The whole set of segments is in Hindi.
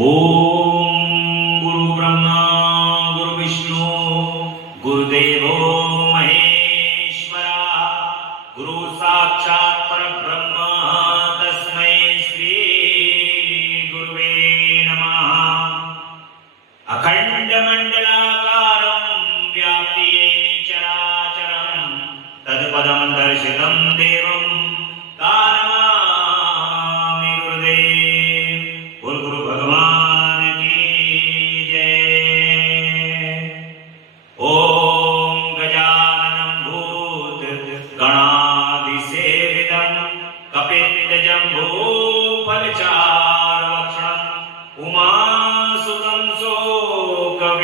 ओम गुरु ब्रह्मा गुरु विष्णु गुरुदेवो महेश्वरा गुरु साक्षात् परब्रह्म तस्मै श्री गुरुवे नमः। अखंड मंडलाकारं व्याप्ति चराचरं तत्पदं दर्शितं देवं तानमामि गुरुदेव। बोल गुरु भगवान की जय। ओम गजाननं भूत गणाधिसेवितं कपित्तजम्बो फलचारुभक्षणं उमासुतं शोकविनाशकारिकं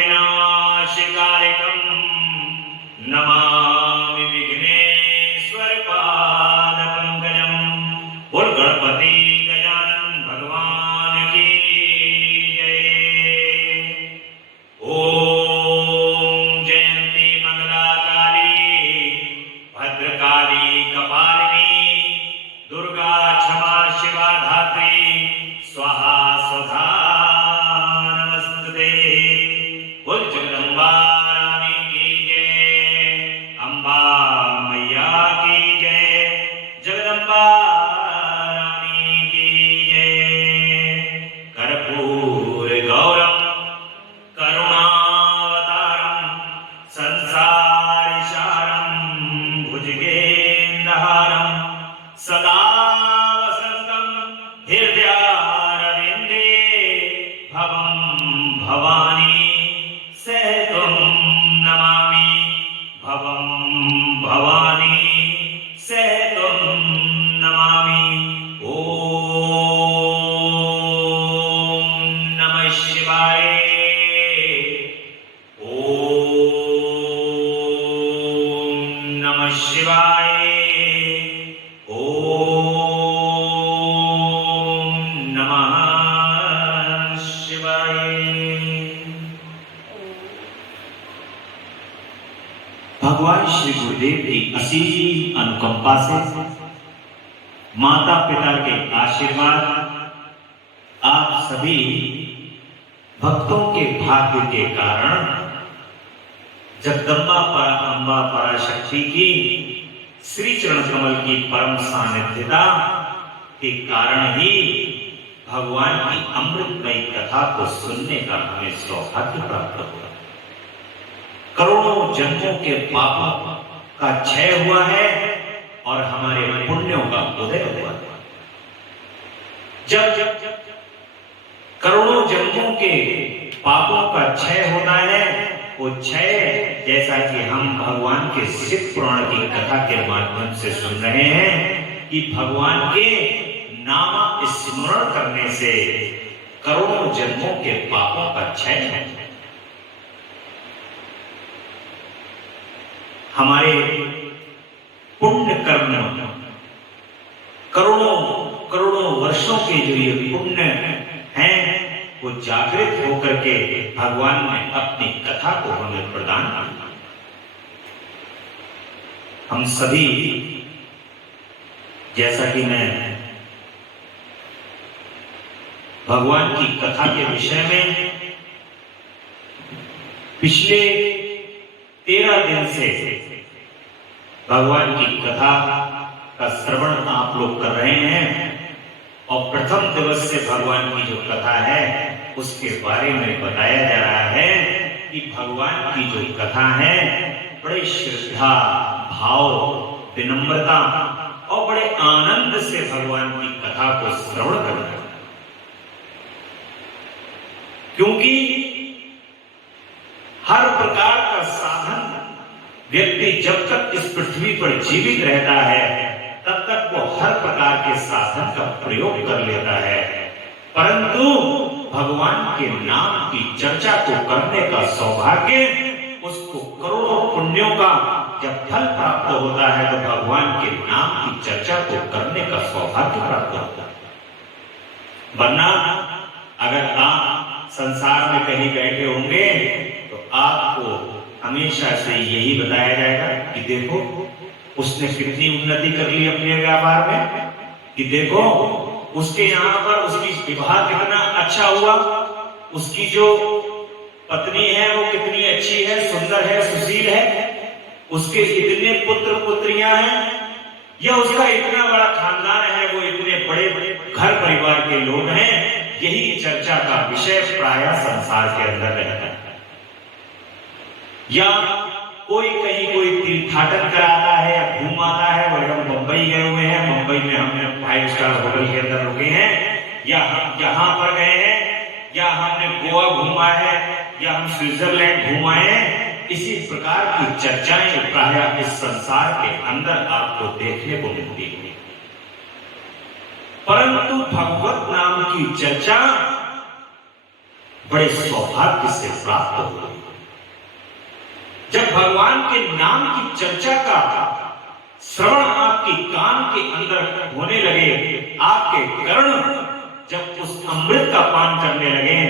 नमामि विघ्नेश्वर पादपङ्कजं। बोल गणपति गजानन भगवान की जय। ओम जयंती मंगला काली भद्रकाली कपालिनी दुर्गा क्षमा शिवा धात्री स्वाहा स्वधा नमस्ते। बोल जगदम्बा रानी की जय। अम्बा मैया की जय। जगदम्बा रानी की जय। कर्पूर गौरम करुणावतारं संसारसारं भुजगेन्द्रहारं सदा वसन्तं हृदयारविन्दे भवं भवानी सहितं नमामि। भवं भवानी सहितं नमामि। ओम नमः शिवाय। ओम नमः शिवाय। ओम नमः शिवाय। भगवान श्री गुरुदेव की असीम अनुकंपा से माता पिता के आशीर्वाद आप सभी भक्तों के भाग्य के कारण जगदम्बा अम्बा पराशक्ति की श्री चरण कमल की परम सानिध्यता के कारण ही भगवान की अमृतमयी कथा को सुनने का हमें सौभाग्य प्राप्त हुआ। करोड़ों जन्मों के पापों का क्षय हुआ है और हमारे पुण्यों का उदय हुआ है। जब करोड़ों जन्मों के पापों का क्षय होता है, वो क्षय जैसा कि हम भगवान के शिव पुराण की कथा के माध्यम से सुन रहे हैं कि भगवान के नाम स्मरण करने से करोड़ों जन्मों के पापों का क्षय है। हमारे पुण्य कर्म करोड़ों करोड़ों वर्षों के जो ये पुण्य हैं वो जागृत होकर के भगवान ने अपनी कथा को हमें प्रदान किया। हम सभी जैसा कि मैं भगवान की कथा के विषय में पिछले 13 दिन से भगवान की कथा का श्रवण आप लोग कर रहे हैं और प्रथम दिवस से भगवान की जो कथा है उसके बारे में बताया जा रहा है कि भगवान की जो कथा है बड़े श्रद्धा भाव विनम्रता और बड़े आनंद से भगवान की कथा को श्रवण करना है। क्योंकि हर प्रकार का साधन व्यक्ति जब तक इस पृथ्वी पर जीवित रहता है तब तक वो हर प्रकार के साधन का प्रयोग कर लेता है, परंतु भगवान के नाम की चर्चा को करने का सौभाग्य उसको करोड़ों पुण्यों का जब फल प्राप्त होता है तो भगवान के नाम की चर्चा को करने का सौभाग्य प्राप्त होता है। वरना अगर आप संसार में कहीं बैठे होंगे तो आपको हमेशा से यही बताया जाएगा कि देखो उसने कितनी उन्नति कर ली अपने व्यापार में, कि देखो उसके यहाँ पर उसकी विवाह कितना अच्छा हुआ, उसकी जो पत्नी है वो कितनी अच्छी है, सुंदर है, सुशील है, उसके कितने पुत्र पुत्रियां हैं, या उसका इतना बड़ा खानदान है, वो इतने बड़े बड़े घर परिवार के लोग हैं, यही चर्चा का विषय प्रायः संसार के अंदर रहता है। या कोई कहीं कोई तीर्थाटन कराता है या घूम आता है, बोले हम मुंबई गए हुए हैं, मुंबई में हमने 5 स्टार होटल के अंदर रुके हैं, या हम यहाँ पर गए हैं, या हमने गोवा घूमा है, या हम स्विट्जरलैंड घुमाए हैं। इसी प्रकार की चर्चाएं प्रायः इस संसार के अंदर आपको देखने को मिलती है। परंतु भगवत नाम की चर्चा बड़े सौभाग्य से प्राप्त होती है। जब भगवान के नाम की चर्चा का श्रवण आपके कान के अंदर होने लगे, आपके कर्ण जब उस अमृत का पान करने लगे,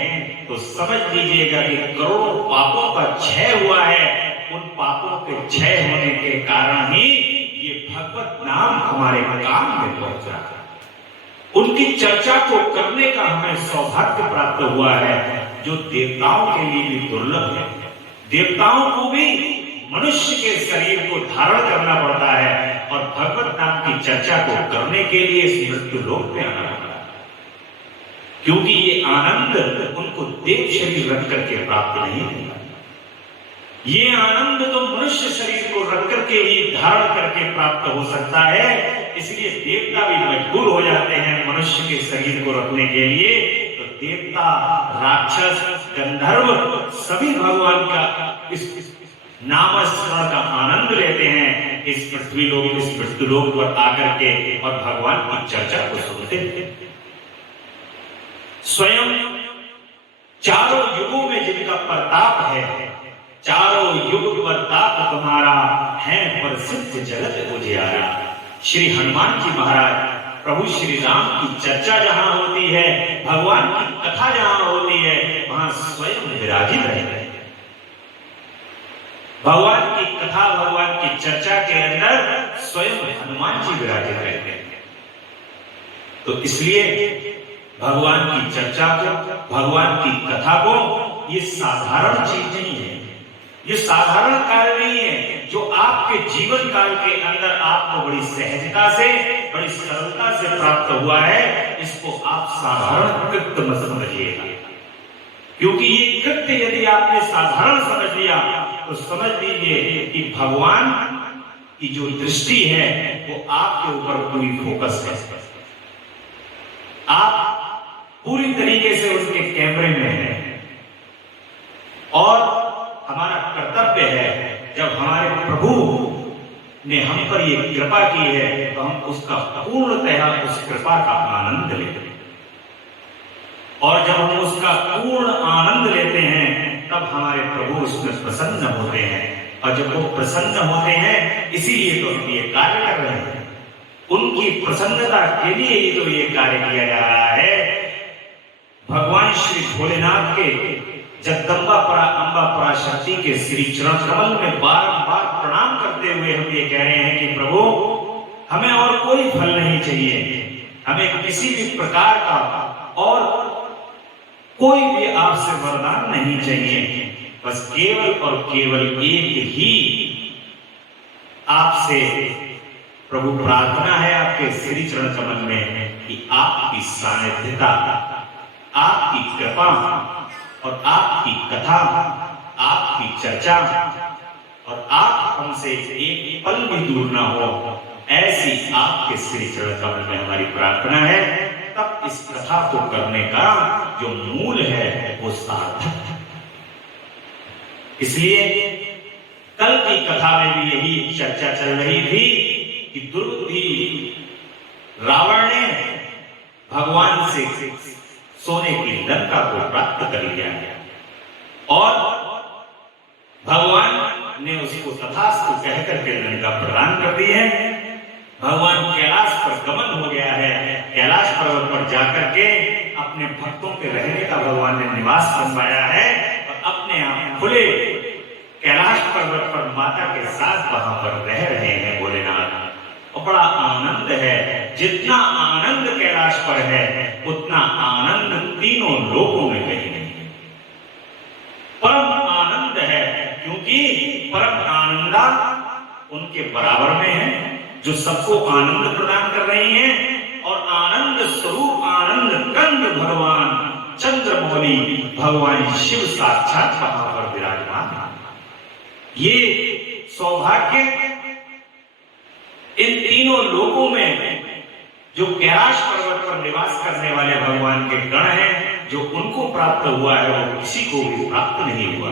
तो समझ लीजिएगा कि करोड़ों पापों का क्षय हुआ है। उन पापों के क्षय होने के कारण ही ये भगवत नाम हमारे कान में पहुंच रहा है। उनकी चर्चा को करने का हमें सौभाग्य प्राप्त हुआ है, जो देवताओं के लिए भी दुर्लभ है। देवताओं को भी मनुष्य के शरीर को धारण करना पड़ता है, और भगवत नाम की चर्चा को करने के लिए इस मृत्यु लोक में आना पड़ता है, क्योंकि ये आनंद उनको देव शरीर रख करके प्राप्त नहीं होगा। ये आनंद तो मनुष्य शरीर को रख करके ही धारण करके प्राप्त हो सकता है। इसलिए देवता भी मजबूर हो जाते हैं मनुष्य के शरीर को रखने के लिए। तो देवता, राक्षस, गंधर्व सभी भगवान का इस नामस्मरण का आनंद लेते हैं इस पृथ्वी लोक, इस मृत्यु लोक पर आकर के, और भगवान की चर्चा को सुनते हैं। स्वयं चारों युगों में जिनका प्रताप है, चारों युग प्रताप तुम्हारा है, प्रसिद्ध जगत उजियारा। श्री हनुमान जी महाराज, प्रभु श्री राम की चर्चा जहां होती है, भगवान की कथा जहां होती है, वहां स्वयं विराजित रहते हैं। भगवान की कथा, भगवान की चर्चा के अंदर स्वयं हनुमान जी विराजित रहते हैं। तो इसलिए भगवान की चर्चा को, भगवान की कथा को, ये साधारण चीज नहीं है, ये साधारण कार्य नहीं है जो आपके जीवन काल के अंदर आपको बड़ी सहजता से, बड़ी सरलता से प्राप्त हुआ है। इसको आप साधारण कृत्य मत समझिएगा, क्योंकि ये कृत्य यदि आपने साधारण समझ लिया तो समझ लीजिए कि भगवान की जो दृष्टि है वो आपके ऊपर पूरी फोकस है, आप पूरी तरीके से उसके कैमरे में है। और हमारा कर्तव्य है, जब हमारे प्रभु ने हम पर ये कृपा की है, तो हम उसका पूर्णतया उस कृपा का आनंद लेते हैं। और जब हम उसका पूर्ण आनंद लेते हैं, तब हमारे प्रभु उसमें प्रसन्न होते हैं। और जब वो प्रसन्न होते हैं, इसीलिए तो हम ये कार्य कर रहे हैं, उनकी प्रसन्नता के लिए ही तो ये कार्य किया जा रहा है। भगवान श्री भोलेनाथ के जगदम्बा परा अम्बा पराशक्ति के श्री चरण कमल में बार-बार प्रणाम करते हुए हम ये कह रहे हैं कि प्रभु, हमें और कोई फल नहीं चाहिए, हमें किसी भी प्रकार का और कोई भी आपसे वरदान नहीं चाहिए, बस केवल और केवल एक ही आपसे प्रभु प्रार्थना है आपके श्री चरण कमल में कि आपकी सानिध्यता, आपकी कृपा और आपकी कथा, आपकी चर्चा, और आप हमसे एक पल भी दूर ना हो, ऐसी आपके श्री चरण कमल में हमारी प्रार्थना है। तब इस कथा को करने का जो मूल है वो सार्थक है। इसलिए कल की कथा में भी यही चर्चा चल रही थी कि दुर्बुद्धि रावण ने भगवान से सोने की लंका को प्राप्त कर लिया और भगवान ने उसको तथास्तु कहकर के लंका प्रदान कर दी है। भगवान कैलाश पर गमन हो गया है, कैलाश पर्वत पर जाकर के अपने भक्तों के रहने का भगवान ने निवास बनवाया है और अपने आप खुले कैलाश पर्वत पर माता के साथ वहां पर रह रहे हैं भोलेनाथ। और बड़ा आनंद है, जितना आनंद कैलाश पर है उतना आनंद तीनों लोकों में कहीं नहीं है। उनकी परम आनंदा उनके बराबर में है, जो सबको आनंद प्रदान कर रही हैं, और आनंद स्वरूप आनंद कंद भगवान चंद्रमौली भगवान शिव साक्षात वहां पर विराजमान है। ये सौभाग्य इन तीनों लोकों में जो कैलाश पर्वत पर निवास करने वाले भगवान के गण हैं, जो उनको प्राप्त हुआ है वो किसी को भी प्राप्त नहीं हुआ।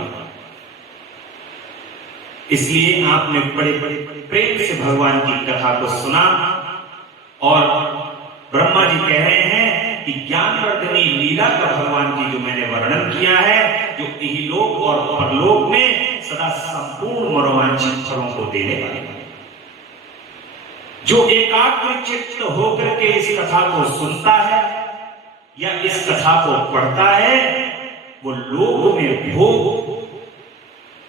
इसलिए आपने बड़े बड़े प्रेम से भगवान की कथा को सुना, और ब्रह्मा जी कह रहे हैं कि ज्ञानवर्धनी लीला का भगवान की जो मैंने वर्णन किया है, जो इहलोक और परलोक में सदा संपूर्ण मनोवांछित फलों को देने वाले, जो एकाग्र चित्त होकर के इस कथा को सुनता है या इस कथा को पढ़ता है, वो लोक में भोग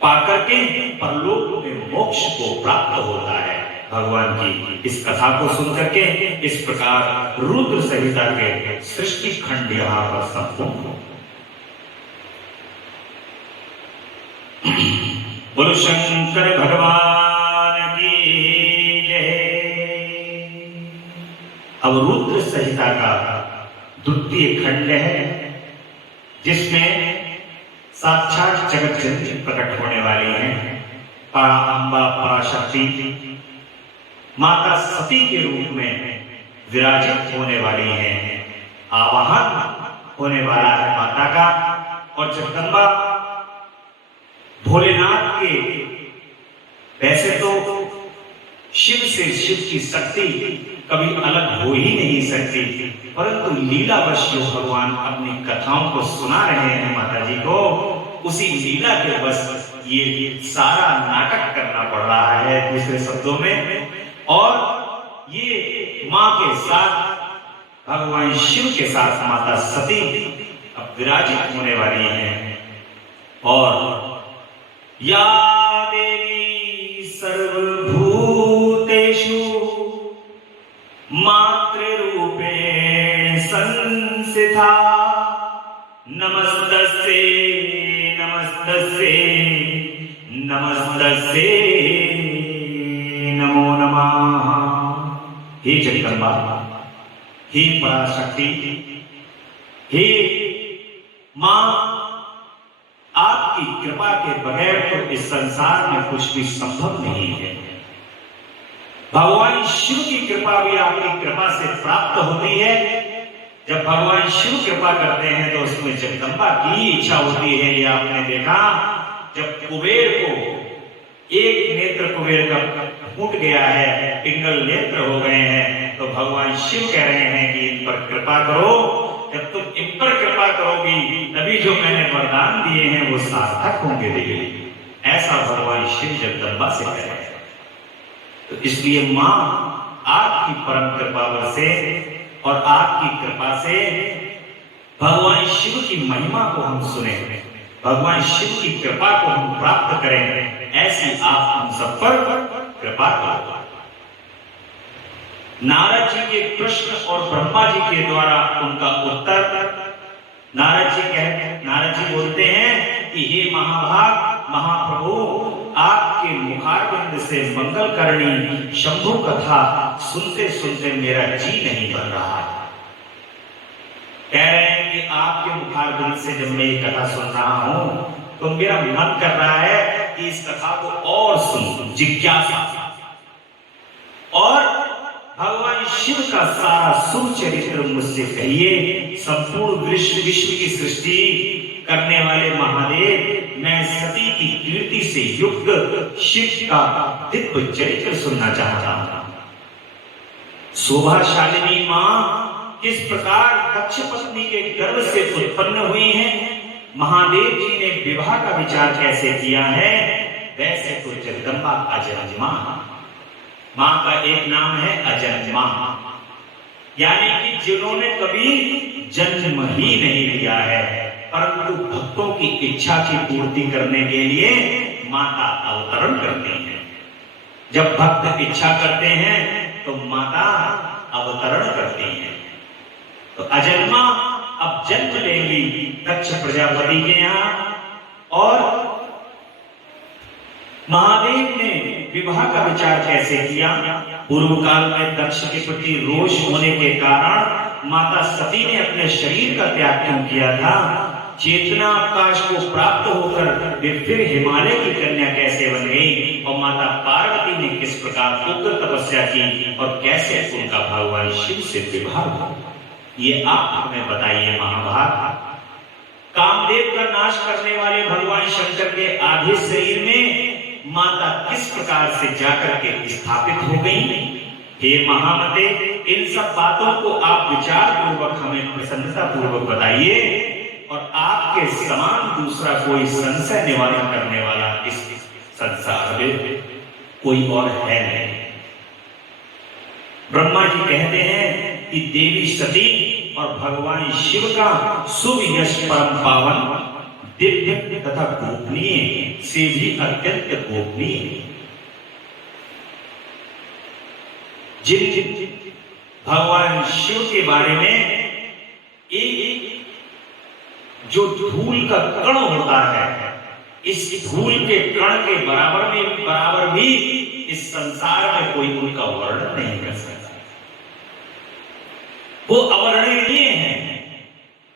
पाकर के परलोक में मोक्ष को प्राप्त होता है। भगवान की इस कथा को सुनकर के इस प्रकार रुद्र संहिता के सृष्टि खंड यहां पर संपूर्ण हो। बोलो शंकर भगवान की जय। अब रुद्र संहिता का द्वितीय खंड है, जिसमें साक्षात जगत जननी प्रकट होने वाली हैं। पराअंबा पराशक्ति माता सती के रूप में विराजित होने वाली हैं। आवाहन होने वाला है माता का, और जगदम्बा भोलेनाथ के, वैसे तो शिव से शिव की शक्ति कभी अलग हो ही नहीं सकती, परंतु लीलावश जो भगवान अपनी कथाओं को सुना रहे हैं माता जी को, उसी लीला के बस ये सारा नाटक करना पड़ रहा है दूसरे शब्दों में। और ये मां के साथ भगवान शिव के साथ माता सती अब विराजित होने वाली हैं। और या देवी सर्वभूतेषु मातृरूपेण संस्थिता नमस्तस्यै नमस्तस्यै नमस्तस्यै नमो नमः। हे जगदम्बा, हे पराशक्ति, हे मां, आपकी कृपा के बगैर तो इस संसार में कुछ भी संभव नहीं है। भगवान शिव की कृपा भी आपकी कृपा से प्राप्त होती है। जब भगवान शिव कृपा करते हैं तो उसमें जगदम्बा की इच्छा होती है। ये आपने देखा, जब कुबेर को एक नेत्र कुबेर का फूट गया है, पिंगल नेत्र हो गए हैं, तो भगवान शिव कह रहे हैं कि इन पर कृपा करो। जब तुम इन पर कृपा करोगी तभी जो मैंने वरदान दिए हैं वो सार्थक होंगे देवी। ऐसा भगवान शिव जगदम्बा से कह रहे हैं। तो इसलिए मां आपकी परम कृपा से और आपकी कृपा से भगवान शिव की महिमा को हम सुने, भगवान शिव की कृपा को हम प्राप्त करें, ऐसी आप हम सब पर कृपा करो। नारद जी के प्रश्न और ब्रह्मा जी के द्वारा उनका उत्तर, नारद जी बोलते हैं कि हे महाभाग महाप्रभु, आपके मुखारविंद से मंगल करनी शंभु कथा सुनते सुनते मेरा जी नहीं भर रहा। कह रहे हैं कि आपके मुखारविंद से जब मैं ये कथा सुन रहा हूं तो मेरा मन कर रहा है कि इस कथा को और सुन, जिज्ञासा। और भगवान शिव का सारा सुचरित्र मुझसे कहिए। संपूर्ण विश्व की सृष्टि करने वाले महादेव, मैं सती की कीर्ति से युक्त शिव का दिव्य चरित्र सुनना चाहता हूं। शोभाशालिनी मां किस प्रकार दक्ष पत्नी के गर्भ से उत्पन्न हुई है, महादेव जी ने विवाह का विचार कैसे किया है, वैसे तो जगदम्बा अजन्मा, मां का एक नाम है अजन्मा, यानी कि जिन्होंने कभी जन्म ही नहीं लिया है, परंतु भक्तों की इच्छा की पूर्ति करने के लिए माता अवतरण करती हैं। जब भक्त इच्छा करते हैं तो माता अवतरण करती हैं। तो अजन्मा अब जन्म लेंगी दक्ष प्रजापति के यहाँ, और महादेव ने विवाह का विचार कैसे किया? पूर्व काल में दक्ष के प्रति रोष होने के कारण माता सती ने अपने शरीर का त्याग क्यों किया था? चेतना आकाश को प्राप्त होकर वे फिर हिमालय की कन्या कैसे बन गई? और माता पार्वती ने किस प्रकार उग्र तपस्या की और कैसे उनका भगवान शिव से विवाह हुआ? ये आप हमें बताइए महाभाग। कामदेव का नाश करने वाले भगवान शंकर के आधे शरीर में माता किस प्रकार से जाकर के स्थापित हो गई? हे महामते, इन सब बातों को आप विचार पूर्वक हमें प्रसन्नता पूर्वक बताइए और आपके समान दूसरा कोई संशय निवारण करने वाला इस संसार में कोई और है नहीं। ब्रह्मा जी कहते हैं कि देवी सती और भगवान शिव का शुभ यश परम पावन, दिव्य तथा गोपनीय से भी अत्यंत गोपनीय। जिन भगवान शिव के बारे में एक जो धूल का कण होता है, इस धूल के कण के बराबर भी इस संसार में कोई उनका वर्णन नहीं कर सकता। वो अवर्णनीय हैं।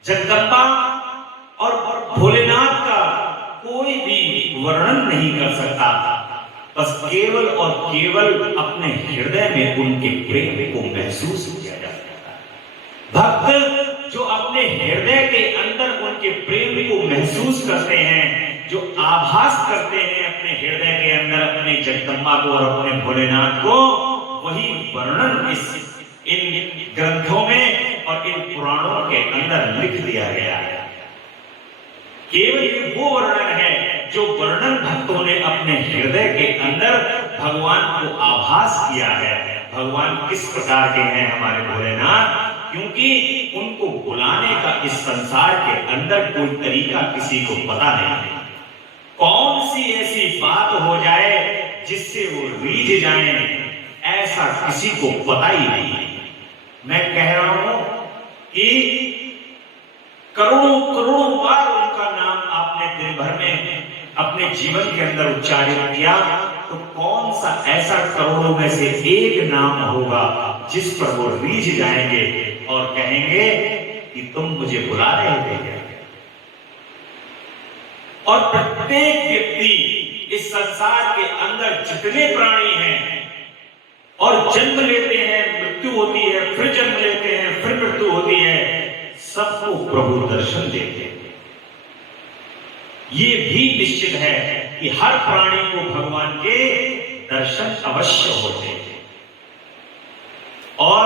जगदम्बा और भोलेनाथ का कोई भी वर्णन नहीं कर सकता। बस केवल और केवल अपने हृदय में उनके प्रेम को महसूस किया जा सकता है। भक्त जो अपने हृदय के अंदर उनके प्रेम को महसूस करते हैं, जो आभास करते हैं अपने हृदय के अंदर अपने जगदम्बा को और अपने भोलेनाथ को, वही वर्णन इन ग्रंथों में और इन पुराणों के अंदर लिख दिया गया है। केवल ये वो वर्णन है जो वर्णन भक्तों ने अपने हृदय के अंदर भगवान को आभास किया है। भगवान किस प्रकार के हैं हमारे भोलेनाथ, क्योंकि उनको बुलाने का इस संसार के अंदर कोई तरीका किसी को पता नहीं। कौन सी ऐसी बात हो जाए जिससे वो रीझ जाए, ऐसा किसी को पता ही नहीं। मैं कह रहा हूं कि करोड़ों करोड़ों बार उनका नाम आपने दिन भर में अपने जीवन के अंदर उच्चारित किया, तो कौन सा ऐसा करोड़ों में से एक नाम होगा जिस पर वो रीझ जाएंगे और कहेंगे कि तुम मुझे बुला रहे थे? और प्रत्येक व्यक्ति इस संसार के अंदर जितने प्राणी हैं और जन्म लेते हैं, मृत्यु होती है, फिर जन्म लेते हैं, फिर मृत्यु होती है, सबको प्रभु दर्शन देते हैं। ये भी निश्चित है कि हर प्राणी को भगवान के दर्शन अवश्य होते हैं। और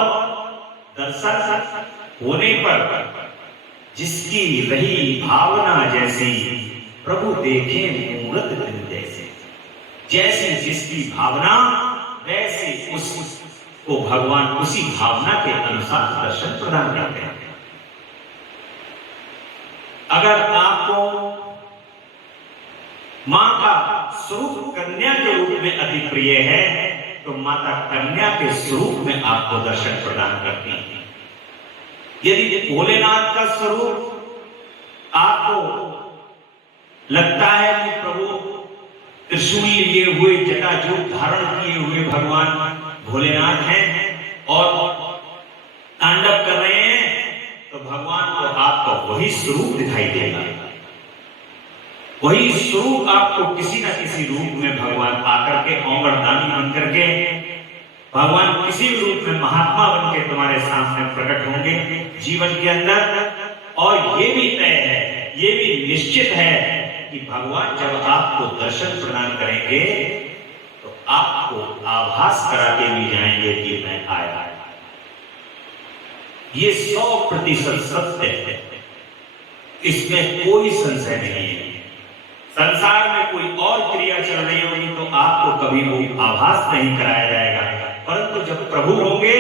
दर्शन होने पर जिसकी रही भावना जैसी, प्रभु देखे मूरत दिन जैसे। जैसे जिसकी भावना वैसे उसको भगवान उसी भावना के अनुसार दर्शन प्रदान करते हैं। अगर आपको मां का स्वरूप कन्या के रूप में अति प्रिय है, तो माता कन्या के स्वरूप में आपको दर्शन प्रदान करती है। यदि भोलेनाथ का स्वरूप आपको लगता है कि प्रभु त्रिशूल लिए हुए, जटाजूट धारण किए हुए भगवान भोलेनाथ हैं और तांडव कर रहे हैं, तो भगवान को आपका वही स्वरूप दिखाई देगा। वही स्वरूप आपको किसी न किसी रूप में भगवान आकर के, औंगड़दानी बन करके, भगवान किसी भी रूप में महात्मा बन के तुम्हारे सामने प्रकट होंगे जीवन के अंदर। और ये भी तय है, ये भी निश्चित है कि भगवान जब आपको दर्शन प्रदान करेंगे तो आपको आभास करा के भी जाएंगे कि मैं आया। ये 100% सत्य है, इसमें कोई संशय नहीं है। संसार में कोई और क्रिया चल रही होगी तो आपको कभी वो आभास नहीं कराया जाएगा, परंतु जब प्रभु होंगे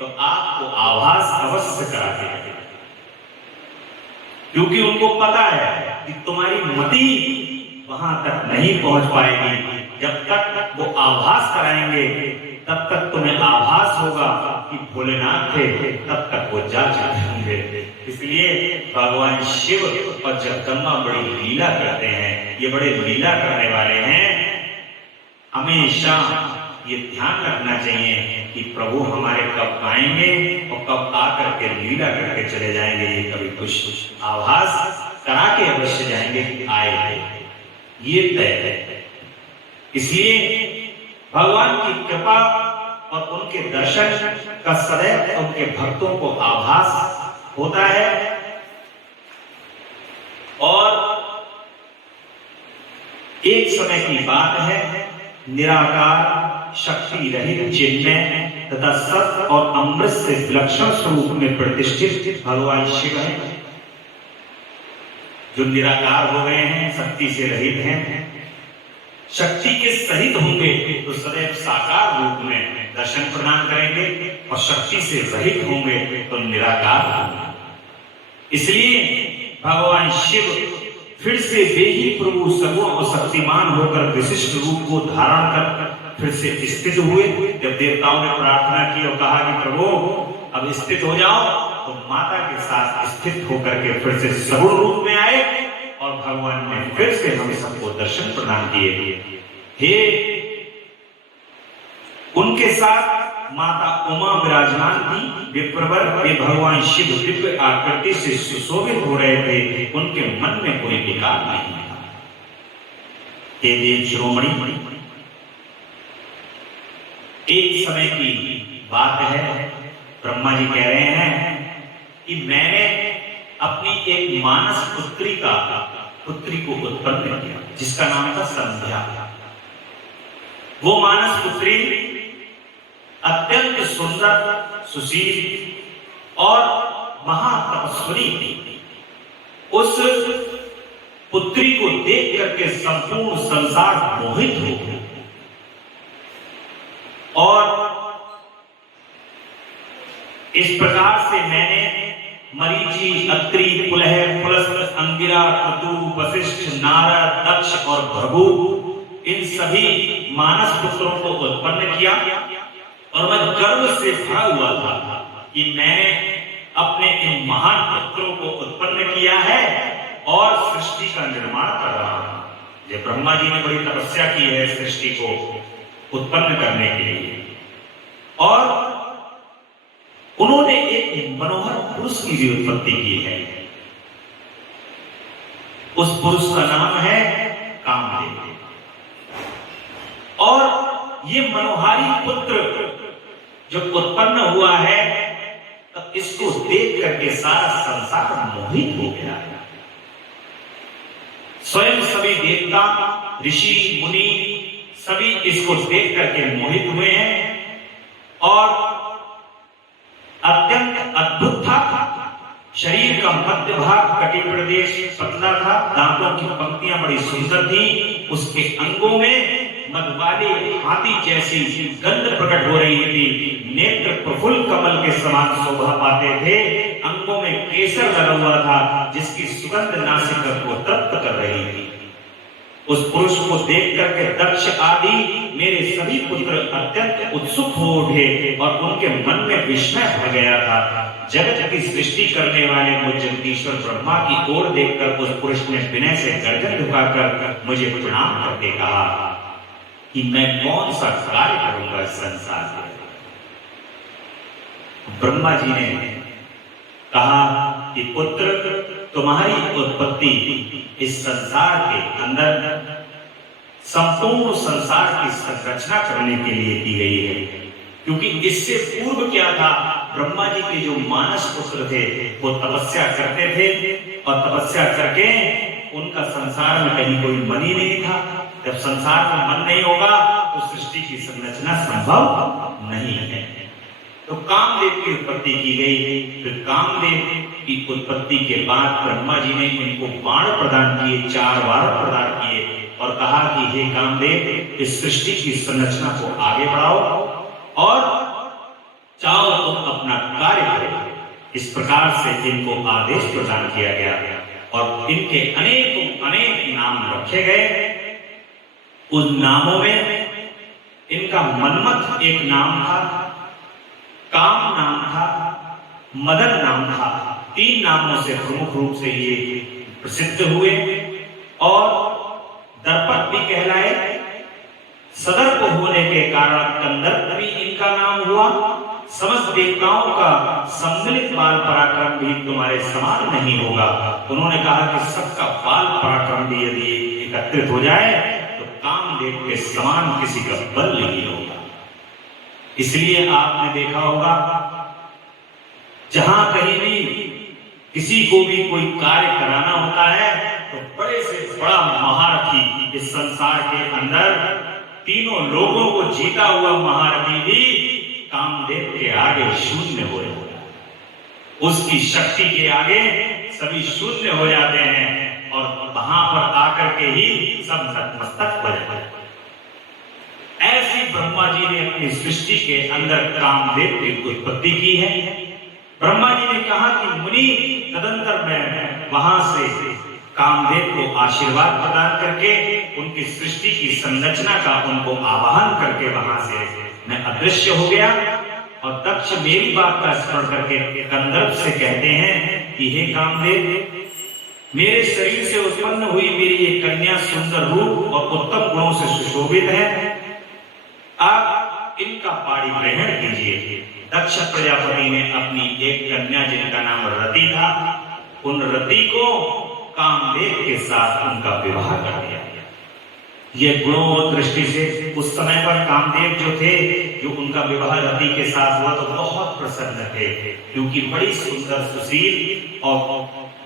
तो आपको आभास अवश्य करा देंगे, क्योंकि उनको पता है कि तुम्हारी मति वहां तक नहीं पहुंच पाएगी। जब तक वो आभास कराएंगे तब तक तुम्हें आभास होगा कि भोलेनाथ थे, तब तक वो जा चुके होंगे। इसलिए भगवान शिव और जगदम्बा बड़ी लीला करते हैं, ये बड़े लीला करने वाले हैं। हमेशा ये ध्यान रखना चाहिए कि प्रभु हमारे कब आएंगे और कब आकर के लीला करके चले जाएंगे। ये कभी कुछ आभास करा के अवश्य जाएंगे कि आए, ये तय है। इसलिए भगवान की कृपा और उनके दर्शन का सदैव उनके भक्तों को आभास होता है। और एक समय की बात है, निराकार शक्ति रहित चिन्मय तथा सत्य और अमृत से विलक्षण स्वरूप में प्रतिष्ठित भगवान शिव हैं, जो निराकार हो गए हैं, शक्ति से रहित हैं। शक्ति के सहित होंगे तो सदैव साकार रूप में दर्शन प्रदान करेंगे, और शक्ति से रहित होंगे तो निराकार होंगे। इसलिए भगवान शिव फिर से वे ही प्रभु सर्वों और शक्तिमान होकर विशिष्ट रूप को धारण कर फिर से स्थित हुए। जब देवताओं ने प्रार्थना की और कहा कि प्रभु अब स्थित हो जाओ, तो माता के साथ स्थित होकर के फिर से सगुण रूप में आए और भगवान ने फिर से हम सबको दर्शन प्रदान किए। हे उनके साथ माता उमा विराजमान थी। विप्रवर वे भगवान शिव दिव्य आकृति से सुशोभित हो रहे थे, उनके मन में कोई विकार नहीं था। हे देव शिरोमणि, एक समय की बात है, ब्रह्मा जी कह रहे हैं कि मैंने अपनी एक मानस पुत्री को उत्पन्न किया, जिसका नाम था संध्या। वो मानस पुत्री अत्यंत सुंदर, सुशील और महातपस्वी थी। उस पुत्री को देख करके संपूर्ण संसार मोहित हो गया। और इस प्रकार से मैंने मरीचि, अत्रि, पुलह, पुलस्त्य, अंगिरा, क्रतु, वशिष्ठ, नारद, दक्ष और भृगु, इन सभी मानस पुत्रों को उत्पन्न किया। और मैं गर्व से भरा हुआ था कि मैंने अपने इन महान पुत्रों को उत्पन्न किया है और सृष्टि का निर्माण कर रहा हूं। ये ब्रह्मा जी ने बड़ी तपस्या की है सृष्टि को उत्पन्न करने के लिए। और उन्होंने एक मनोहर पुरुष की भी उत्पत्ति की है। उस पुरुष का नाम है कामदेव। और ये मनोहारी पुत्र जब उत्पन्न हुआ है, तब इसको देख करके सारा संसार मोहित हो गया। स्वयं सभी देवता, ऋषि, मुनि सभी इसको देख करके मोहित हुए हैं। और अत्यंत अद्भुत था। शरीर का मध्य भाग कटी प्रदेश पतला था, दांतों की पंक्तियां बड़ी सुंदर थी, उसके अंगों में मधुबाली हाथी जैसी गंध प्रकट हो रही थी, नेत्र प्रफुल्ल कमल के समान शोभा पाते थे, अंगों में केसर लगा हुआ था जिसकी सुगंध नासिका को तृप्त कर रही थी। उस पुरुष को देख करके दक्ष आदि मेरे सभी पुत्र अत्यंत उत्सुक हो उठे और उनके मन में विस्मय भर गया था। जगत की सृष्टि करने वाले मुझ जगदीश्वर ब्रह्मा की ओर देखकर उस पुरुष ने विनय से गर्दन झुकाकर मुझे प्रणाम करके कहा कि मैं कौन सा कार्य करूंगा इस संसार में। ब्रह्मा जी ने कहा कि पुत्र, तुम्हारी उत्पत्ति इस संसार के अंदर संपूर्ण संसार की संरचना करने के लिए की गई है। क्योंकि इससे पूर्व क्या था, ब्रह्मा जी के जो मानस पुत्र थे वो तपस्या करते थे और तपस्या करके उनका संसार में कहीं कोई मन ही नहीं था। जब संसार में मन नहीं होगा तो सृष्टि की संरचना संभव नहीं है। तो कामदेव की उत्पत्ति की गई। फिर कामदेव की उत्पत्ति के बाद ब्रह्मा जी ने इनको बाण प्रदान किए, 4 बाण प्रदान किए और कहा कि हे कामदेव, इस सृष्टि की संरचना को आगे बढ़ाओ और चाहो तुम अपना कार्य करो। इस प्रकार से इनको आदेश प्रदान किया गया और इनके अनेक नाम रखे गए। उन नामों में इनका मन्मथ एक नाम था, काम नाम था, मदन नाम था। 3 नामों से प्रमुख रूप से ये प्रसिद्ध हुए और दर्पण भी कहलाए, सदर्प होने के कारण कंदर्प भी इनका नाम हुआ। समस्त देवताओं का सम्मिलित बाल पराक्रम भी तुम्हारे समान नहीं होगा। उन्होंने कहा कि सबका बाल पराक्रम भी यदि एकत्रित हो जाए तो कामदेव के समान किसी का बल नहीं होगा। इसलिए आपने देखा होगा जहां कहीं भी किसी को भी कोई कार्य कराना होता है तो बड़े से बड़ा महारथी इस संसार के अंदर तीनों लोगों को जीता हुआ महारथी भी कामदेव के आगे शून्य हो जाता है। उसकी शक्ति के आगे सभी शून्य हो जाते हैं और वहां पर आकर के ही सब नतमस्तक हो जाते हैं। ऐसी ब्रह्मा जी ने अपनी सृष्टि के अंदर कामदेव की उत्पत्ति की है। ब्रह्मा जी ने कहा कि मुनि तदंतर मैं वहां से कामदेव को आशीर्वाद प्रदान करके उनकी सृष्टि की संरचना का उनको आवाहन करके वहां से मैं अदृश्य हो गया। और दक्ष मेरी बात का स्मरण करके कंदर्प से कहते हैं कि हे कामदेव, मेरे शरीर से उत्पन्न हुई मेरी ये कन्या सुंदर रूप और उत्तम गुणों से सुशोभित है, आप इनका पाणी ग्रहण कीजिए। दक्ष प्रजापति ने अपनी एक कन्या जिनका नाम रति था, उन रति को कामदेव के साथ उनका विवाह कर दिया। ये गुणों दृष्टि से उस समय पर कामदेव जो थे, जो उनका विवाह रति के साथ हुआ तो बहुत प्रसन्न थे, क्योंकि बड़ी सुंदर सुशील और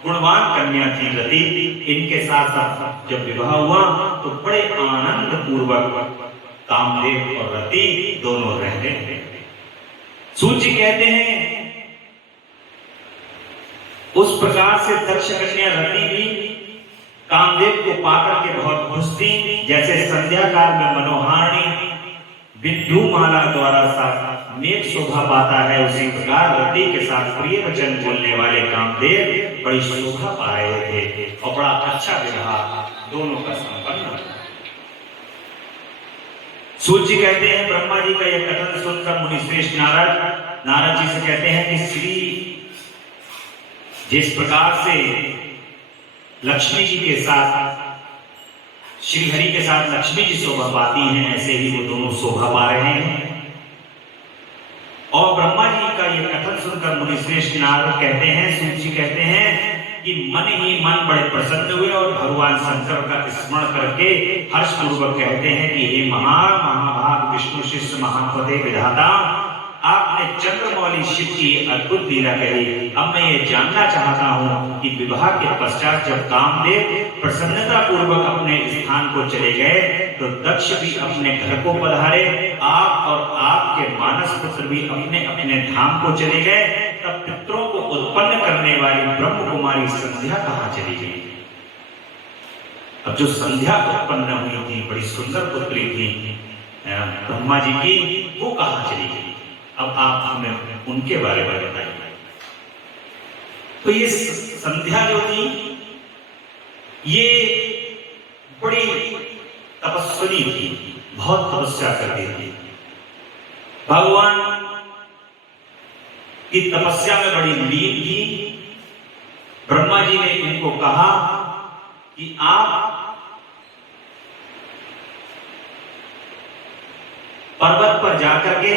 गुणवान कन्या थी रति। इनके साथ जब विवाह हुआ तो बड़े आनंद पूर्वक कामदेव और रति दोनों रहते थे। सूची कहते हैं उस प्रकार से दक्ष कन्या रति भी कामदेव को पाकर के बहुत खुश थी। जैसे संध्या काल में मनोहारिणी विद्युमाला द्वारा सा नेक शोभा पाता है, उसी प्रकार रति के साथ प्रिय वचन बोलने वाले कामदेव बड़ी शोभा पा रहे थे और बड़ा अच्छा विवाह दोनों का संपन्न हुआ। सूर्य कहते हैं ब्रह्मा जी का यह कथन सुनकर मुनिश्रेष्ठ नारद जी से कहते हैं कि श्री जिस प्रकार से लक्ष्मी जी के साथ श्री हरि के साथ लक्ष्मी जी शोभा पाती हैं, ऐसे ही वो दोनों शोभा पा रहे हैं। और ब्रह्मा जी का यह कथन सुनकर मुनिश्रेष्ठ नारद कहते हैं, सूर्य कहते हैं कि मन ही मन बड़े प्रसन्न हुए और भगवान शंकर का स्मरण करके हर्ष पूर्वक कहते हैं कि हे महाभाग विष्णु शिष्य महापते विधाता, आपने चंद्रमौली शिव की अद्भुत लीला कही। अब मैं ये जानना चाहता हूँ कि विवाह के पश्चात जब कामदेव प्रसन्नता पूर्वक अपने स्थान को चले गए तो दक्ष भी अपने घर को पधारे, आप और आपके मानस पुत्र भी अपने अपने धाम को चले गए। तब पितरों को उत्पन्न करने वाली ब्रह्म कुमारी संध्या कहाँ चली गई? अब जो संध्या उत्पन्न हुई थी, बड़ी सुंदर पुत्री थी ब्रह्मा जी की, वो कहाँ चली गई? अब आप हमें उनके बारे में बताइए। तो ये संध्या जो थी, ये बड़ी तपस्वी थी, बहुत तपस्या करती थी। भगवान की तपस्या में बड़ी लीन थी। ब्रह्मा जी ने इनको कहा कि आप पर्वत पर जाकर के,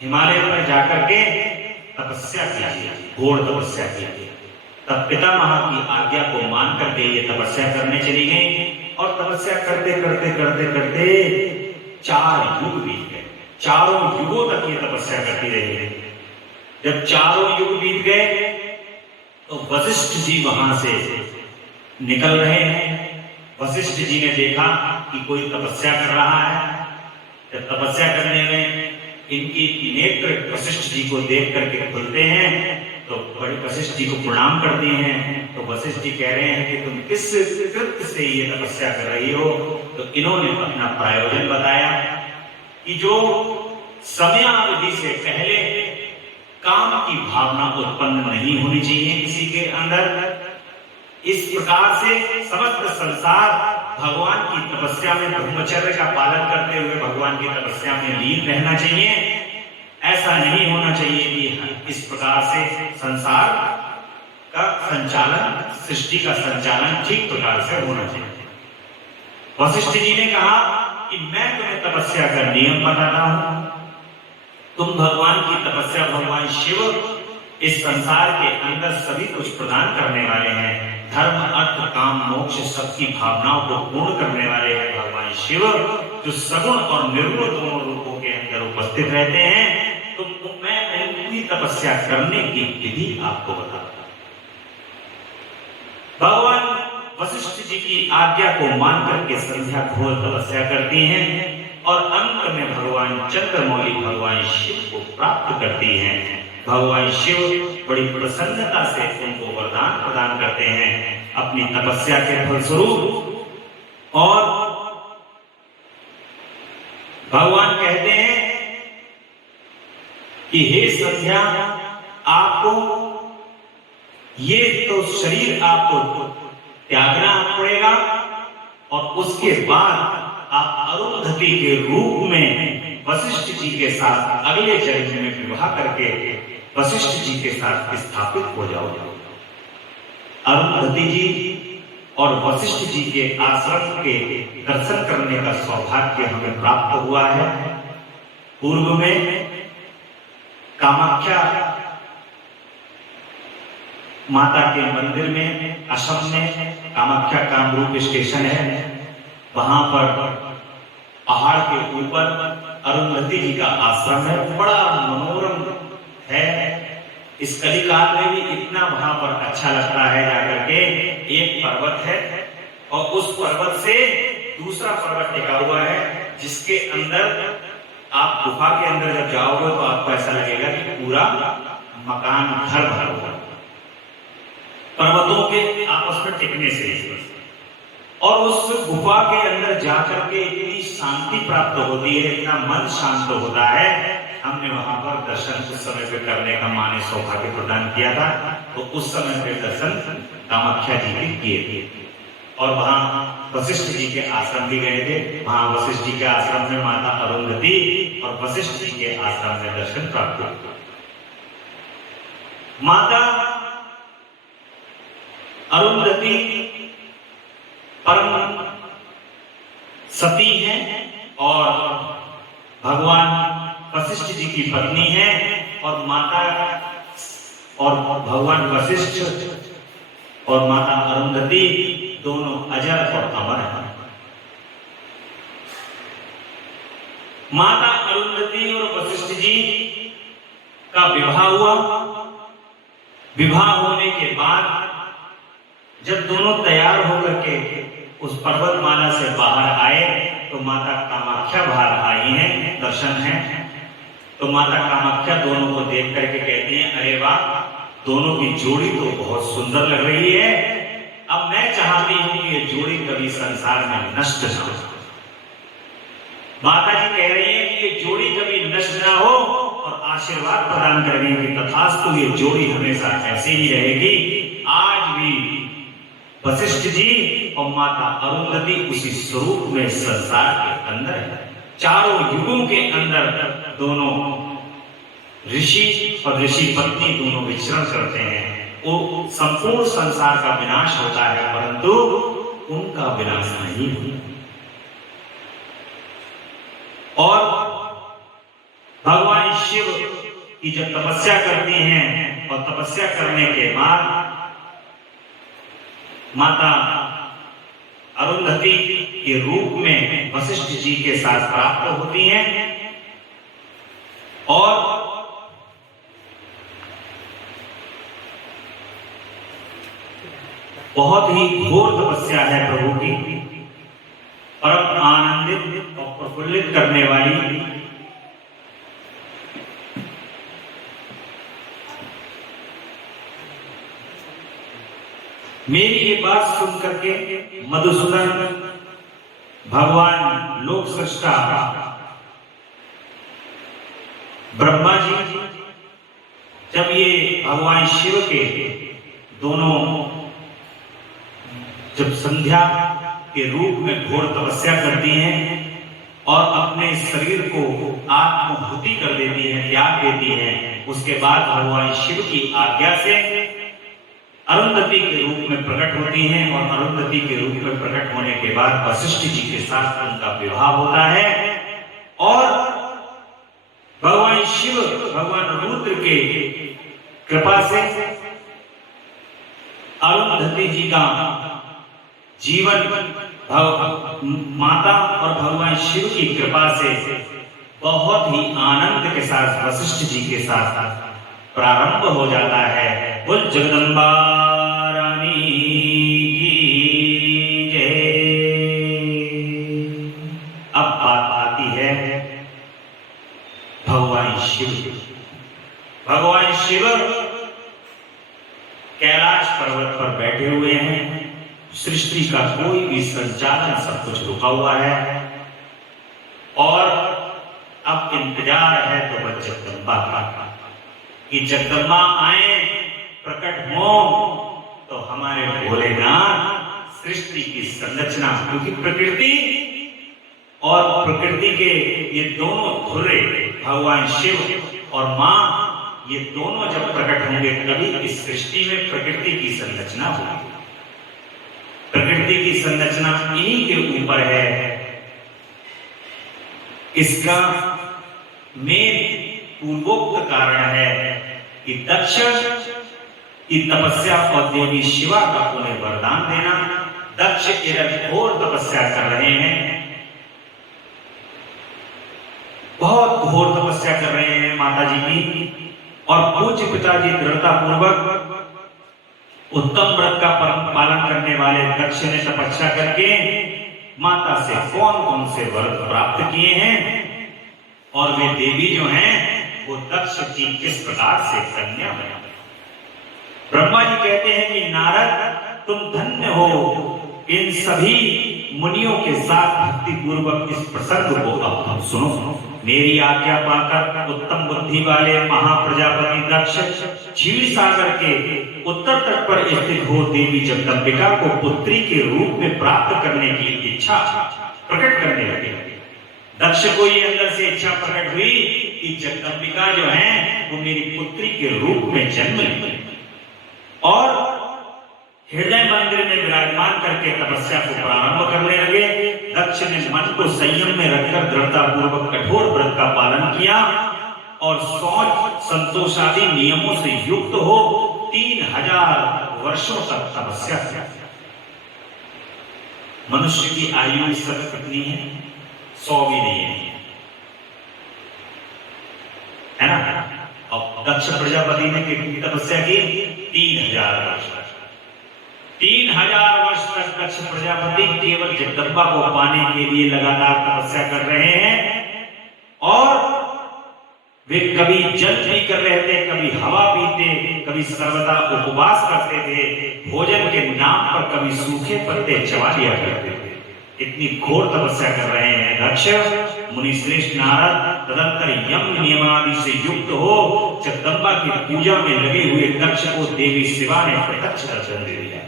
हिमालय पर जाकर के तपस्या कीजिए, घोर तपस्या कीजिए। तब पितामह की आज्ञा को मान करके ये तपस्या करने चली गई और तपस्या करते करते करते करते 4 युग बीत गए। चारों युगों तक ये तपस्या करती रही। जब चारों युग बीत गए तो वशिष्ठ जी वहां से निकल रहे हैं। वशिष्ठ जी ने देखा कि कोई तपस्या कर रहा है। जब तपस्या करने में इनकी नेत्र वशिष्ठ जी को देख करके खुलते हैं तो बड़े वशिष्ठ जी को प्रणाम करते हैं। तो वशिष्ठ जी कह रहे हैं कि तुम किस कृत्य से ये तपस्या कर रही हो? तो इन्होंने अपना प्रयोजन बताया कि जो समयावधि से पहले काम की भावना उत्पन्न नहीं होनी चाहिए किसी के अंदर। इस प्रकार से समस्त संसार भगवान की तपस्या में ब्रह्मचर्य का पालन करते हुए भगवान की तपस्या में लीन रहना चाहिए। ऐसा नहीं होना चाहिए कि इस प्रकार से संसार का संचालन, सृष्टि का संचालन ठीक प्रकार से होना चाहिए। वशिष्ठ जी ने कहा कि मैं तुम्हें तपस्या का नियम बताता हूं, तुम भगवान की तपस्या, भगवान शिव इस संसार के अंदर सभी कुछ प्रदान करने वाले हैं। धर्म, अर्थ, काम, मोक्ष सबकी भावनाओं को पूर्ण करने वाले हैं भगवान शिव, जो सगुण और निर्गुण दोनों रूपों के अंदर उपस्थित रहते हैं। तो मैं उनकी तपस्या करने की विधि आपको बताता हूं। भगवान वशिष्ठ जी की आज्ञा को मान करके संध्या घोर तपस्या करती हैं और अंत में भगवान चंद्रमौली भगवान शिव को प्राप्त करती हैं। भगवान शिव बड़ी प्रसन्नता से उनको वरदान प्रदान करते हैं अपनी तपस्या के फलस्वरूप। और भगवान कहते हैं कि हे संध्या, आपको ये तो शरीर आपको त्यागना पड़ेगा और उसके बाद आप अरुंधति के रूप में वशिष्ठ जी के साथ अगले जन्म में विवाह करके वशिष्ठ जी के साथ स्थापित हो जाओगे। अरुंधति जी और वशिष्ठ जी के आश्रम के दर्शन करने का सौभाग्य हमें प्राप्त हुआ है। पूर्व में कामाख्या माता के मंदिर में, असम में कामाख्या कामरूप स्टेशन है, वहां पर पहाड़ के ऊपर अरुंधति जी का आश्रम है, बड़ा मनोरम है। इस कलिकाल में भी इतना वहां पर अच्छा लगता है जाकर के। एक पर्वत है और उस पर्वत से दूसरा पर्वत टिका हुआ है, जिसके अंदर आप गुफा के अंदर जब जाओगे तो आपको ऐसा लगेगा कि पूरा मकान घर भरा हुआ पर्वतों के आपस में टिकने से। और उस गुफा के अंदर जाकर के इतनी शांति प्राप्त होती है, इतना मन शांत होता है। हमने वहां पर दर्शन उस समय पे करने का माने सौभाग्य प्रदान किया था, तो उस समय पे दर्शन कामाख्या जी के किए थे। और वहां वशिष्ठ जी के आश्रम भी गए थे। वहां वशिष्ठ जी के आश्रम में माता अरुंधति और वशिष्ठ जी के आश्रम में दर्शन प्राप्त हुए। माता अरुंधति परम सती हैं और भगवान वशिष्ठ जी की पत्नी है। और माता और भगवान वशिष्ठ और माता अरुंधति दोनों अजर और अमर हैं। माता अरुंधति और वशिष्ठ जी का विवाह हुआ। विवाह होने के बाद जब दोनों तैयार होकर के उस पर्वतमाला से बाहर आए तो माता कामाख्या बाहर आई हैं, दर्शन है। तो माता कामाख्या दोनों को देख करके कहती हैं, अरे वाह, दोनों की जोड़ी तो बहुत सुंदर लग रही है। अब मैं चाहती हूं कि ये जोड़ी कभी संसार में नष्ट ना हो। माता जी कह रही है कि ये जोड़ी कभी नष्ट ना हो और आशीर्वाद प्रदान कर रही है कि तथास्तु ये जोड़ी हमेशा ऐसे ही रहेगी। आज भी वशिष्ठ जी और माता अरुंधति उसी स्वरूप में संसार के अंदर है। चारों युगों के अंदर दोनों ऋषि और ऋषि पत्नी दोनों विचरण करते हैं। वो संपूर्ण संसार का विनाश होता है, परंतु उनका विनाश नहीं होता। और भगवान शिव की जब तपस्या करती हैं और तपस्या करने के बाद माता अरुंधति के रूप में वशिष्ठ जी के साथ प्राप्त होती हैं। और बहुत ही घोर तपस्या है प्रभु की, परम आनंदित और प्रफुल्लित करने वाली। मेरी ये बात सुन करके मधुसूदन भगवान लोक सृष्टा ब्रह्मा जी जब ये भगवान शिव के दोनों जब संध्या के रूप में घोर तपस्या करती हैं और अपने शरीर को आत्महुति कर देती हैं, त्याग देती हैं, उसके बाद भगवान शिव की आज्ञा से अरुंधति के रूप में प्रकट होती हैं और अरुंधति के रूप में प्रकट होने के बाद वशिष्ठ जी के साथ उनका विवाह होता है और भगवान शिव भगवान रुद्र के कृपा से अरुंधति जी का जीवन माता और भगवान शिव की कृपा से बहुत ही आनंद के साथ वशिष्ठ जी के साथ प्रारंभ हो जाता है। बोल जगदम्बा रानी की जय। अब बात आती है भगवान शिव। भगवान शिव कैलाश पर्वत पर बैठे हुए हैं, सृष्टि का कोई भी संचालन सब कुछ रुका हुआ है और अब इंतजार है तो बस जगदम्बा का कि जगदम्बा आए, प्रकट हो तो हमारे भोलेनाथ सृष्टि की संरचना, क्योंकि प्रकृति और प्रकृति के ये दोनों धुर्रे भगवान शिव और मां, ये दोनों जब प्रकट होंगे तभी इस सृष्टि में प्रकृति की संरचना होगी। प्रकृति की संरचना इन्हीं के ऊपर है। इसका मेन पूर्वोक्त कारण है कि दक्ष की तपस्या और देवी शिवा का उन्हें वरदान देना। दक्ष इधर घोर तपस्या कर रहे हैं, बहुत घोर तपस्या कर रहे हैं माता जी की, और पूज्य पिताजी दृढ़ता पूर्वक उत्तम व्रत का पालन करने वाले दक्ष ने तपस्या करके माता से कौन कौन से व्रत प्राप्त किए हैं और वे देवी जो हैं वो दक्ष की किस प्रकार से कन्या बना। ब्रह्मा जी कहते हैं कि नारद तुम धन्य हो, इन सभी मुनियों के साथ भक्ति पूर्वक इस प्रसंग को अब तुम सुनो। मेरी आज्ञा पाकर उत्तम बुद्धि वाले महाप्रजापति दक्ष क्षीर सागर के उत्तर तट पर स्थित हो देवी जगदम्बिका को पुत्री के रूप में प्राप्त करने की इच्छा प्रकट करने लगे। दक्ष को ये अंदर से इच्छा प्रकट हुई कि जगदम्बिका जो है वो मेरी पुत्री के रूप में जन्म लेंगे और हृदय मंदिर में विराजमान करके तपस्या को प्रारंभ करने लगे। दक्ष ने मन को संयम में रखकर दृढ़ता पूर्वक कठोर व्रत का पालन किया और शौच संतोष आदि नियमों से युक्त हो 3000 वर्षों तक तपस्या किया। मनुष्य की आयु इस समय कितनी है? 100 भी नहीं है ना? और दक्ष प्रजापति ने कितनी तपस्या की? 3000 वर्ष। 3000 वर्ष तक दक्ष प्रजापति केवल जगदम्बा को पाने के लिए लगातार तपस्या कर रहे हैं और वे कभी जल भी कर रहे थे, कभी हवा पीते, कभी सर्वदा उपवास करते थे, भोजन के नाम पर कभी सूखे पत्ते चबा लिया करते थे। इतनी घोर तपस्या कर रहे हैं दक्ष। मुनि श्रेष्ठ नारद तदंतर यम नियमादि से युक्त हो जगदम्बा की पूजा में लगे हुए दक्ष को देवी शिवा ने प्रत्यक्ष दर्शन दे दिया।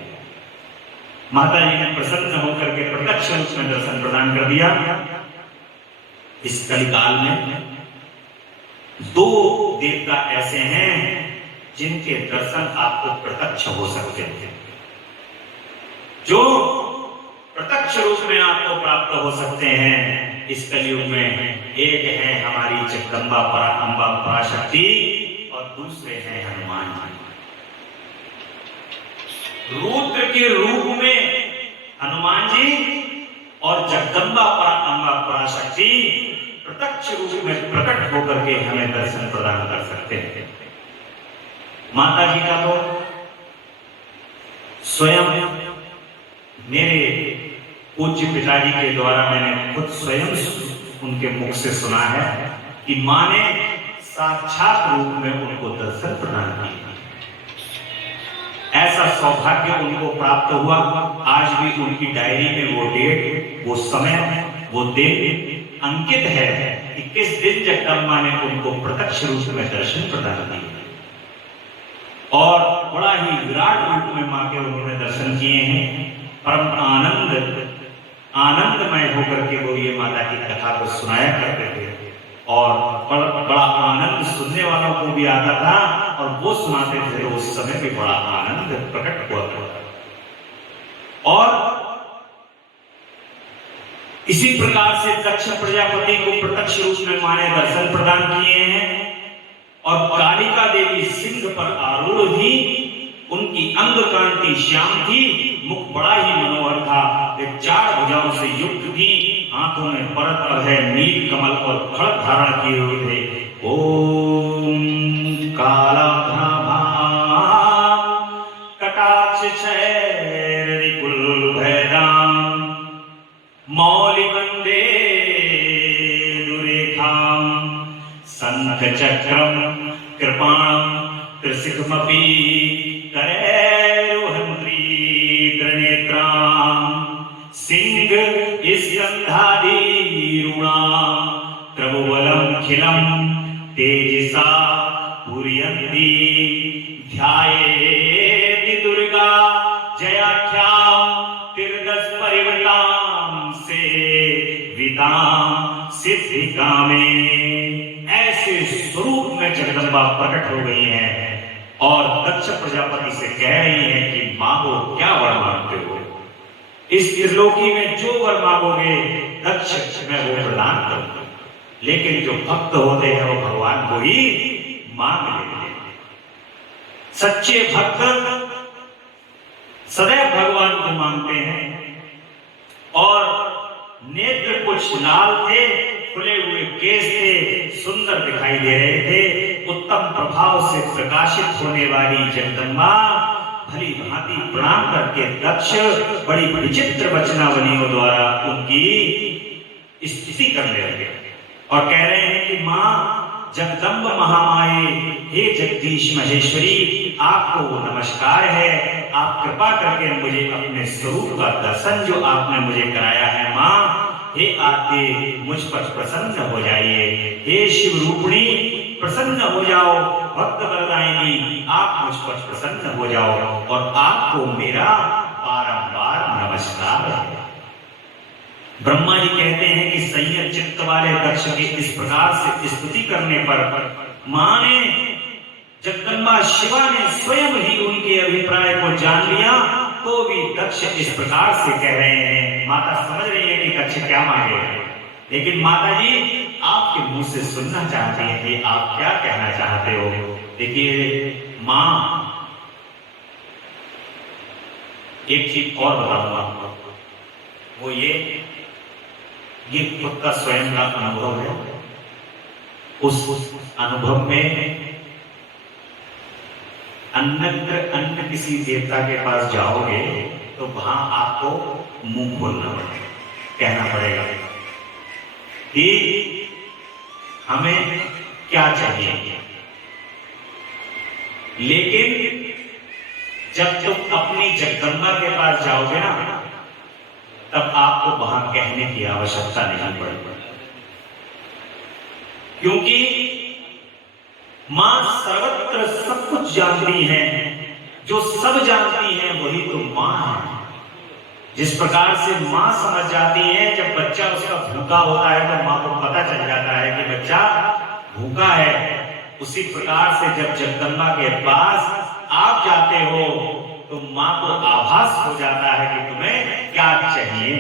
माता जी ने प्रसन्न होकर के प्रत्यक्ष रूप में दर्शन प्रदान कर दिया। इस कलिकाल में 2 देवता ऐसे हैं जिनके दर्शन आपको प्रत्यक्ष हो सकते हैं, जो प्रत्यक्ष रूप में आपको प्राप्त हो सकते हैं इस कलयुग में। एक है हमारी जगदम्बा अम्बा पराशक्ति और दूसरे हैं हनुमान जी। रुद्र के रूप में हनुमान जी और जगदम्बा अम्बा पराशक्ति प्रत्यक्ष रूप में प्रकट होकर के हमें दर्शन प्रदान कर सकते हैं। माता जी का तो स्वयं मेरे पूज्य पिताजी के द्वारा मैंने खुद स्वयं उनके मुख से सुना है कि मां ने साक्षात रूप में उनको दर्शन प्रदान किया। ऐसा सौभाग्य उनको प्राप्त हुआ। आज भी उनकी डायरी में वो डेट, वो समय, वो दिन अंकित है कि किस दिन जगदम्बा ने उनको प्रत्यक्ष रूप में दर्शन प्रदान किए और बड़ा ही विराट रूप में मां के उन्होंने दर्शन किए हैं। परम आनंदमय होकर के वो ये माता की कथा को सुनाया करते थे। और बड़ा आनंद सुनने वालों को भी आता था और वो सुनाते थे तो उस समय भी बड़ा आनंद प्रकट हुआ था। और इसी प्रकार से दक्ष प्रजापति को प्रत्यक्ष रूप में मां ने दर्शन प्रदान किए हैं और कालिका देवी सिंह पर आरूढ़ थी। उनकी अंग कांति श्याम थी, मुख बड़ा ही मनोहर था, वे 4 भुजाओं से युक्त थी, हाथों में परत अभय नील कमल और खड़ग धारण किए हुए थे। ओम कालाभ्राभा कटाक्ष छैररिकुल भैदाम मौलि वंदे दुरेखाम शंख चक्रम कृपाणम त्रिशिखमपि करैरुहन्त्री त्रिनेत्राम सिंह स्कंधादिरूणा प्रभुबलं खिलम तेजसा पूरयन्ती ध्यायेति दुर्गा जयाख्यां तिर्दश परिवृतां से वितां सिद्धिकामे। ऐसे स्वरूप में जगदम्बा प्रकट हो गई हैं और दक्ष प्रजापति से कह रही हैं कि मांगो, क्या वर मांगते हो? इस त्रिलोकी में जो वर मांगोगे दक्ष मैं वो प्रदान करूंगा। लेकिन जो भक्त होते हैं वो भगवान को ही मांग लेते हैं। सच्चे भक्त सदैव भगवान को मांगते हैं। और नेत्र कुछ लाल थे, खुले हुए केस थे, सुंदर दिखाई दे रहे थे। उत्तम प्रभाव से प्रकाशित होने वाली जगदम्बा भली भांति प्रणाम करके दक्ष बड़ी विचित्र वचनावलियों द्वारा उनकी स्तुति करने लगे और कह रहे हैं कि मां जगदम्ब महामाये, हे जगदीश महेश्वरी, आपको नमस्कार है। आप कृपा करके मुझे अपने स्वरूप का दर्शन जो आपने मुझे कराया है मां, हे आते मुझ पर प्रसन्न हो जाइए। हे शिव रूपिणी प्रसन्न हो जाओ, भक्त वरदायिनी आप मुझ पर प्रसन्न हो जाओ और आपको मेरा बारंबार नमस्कार है। ब्रह्मा जी कहते हैं कि संयत चित्त वाले दक्ष की इस प्रकार से स्तुति करने पर मां ने, जगदम्बा शिवा ने स्वयं ही उनके अभिप्राय को जान लिया। तो भी दक्ष इस प्रकार से कह रहे हैं, माता समझ रही है कि दक्ष क्या मांगे, लेकिन माता जी आपके मुंह से सुनना चाहती हैं कि आप क्या कहना चाहते हो। देखिए मां, एक चीज और बताऊंगा, वो ये खुद का स्वयं का अनुभव है। उस अनुभव में अन्य किसी देवता के पास जाओगे तो वहां आपको मुंह खोलना पड़ेगा, कहना पड़ेगा कि हमें क्या चाहिए। लेकिन जब तुम अपनी जगदम्बा के पास जाओगे ना, तब आपको वहां कहने की आवश्यकता नहीं पड़ेगी, क्योंकि मां सर्वत्र सब कुछ जानती है। जो सब जानती है वही तो मां है। जिस प्रकार से मां समझ जाती है, जब बच्चा उसका भूखा होता है तो मां को पता चल जाता है कि बच्चा भूखा है। उसी प्रकार से जब जगदम्बा के पास आप जाते हो तो मां को आभास हो जाता है कि तुम्हें क्या चाहिए।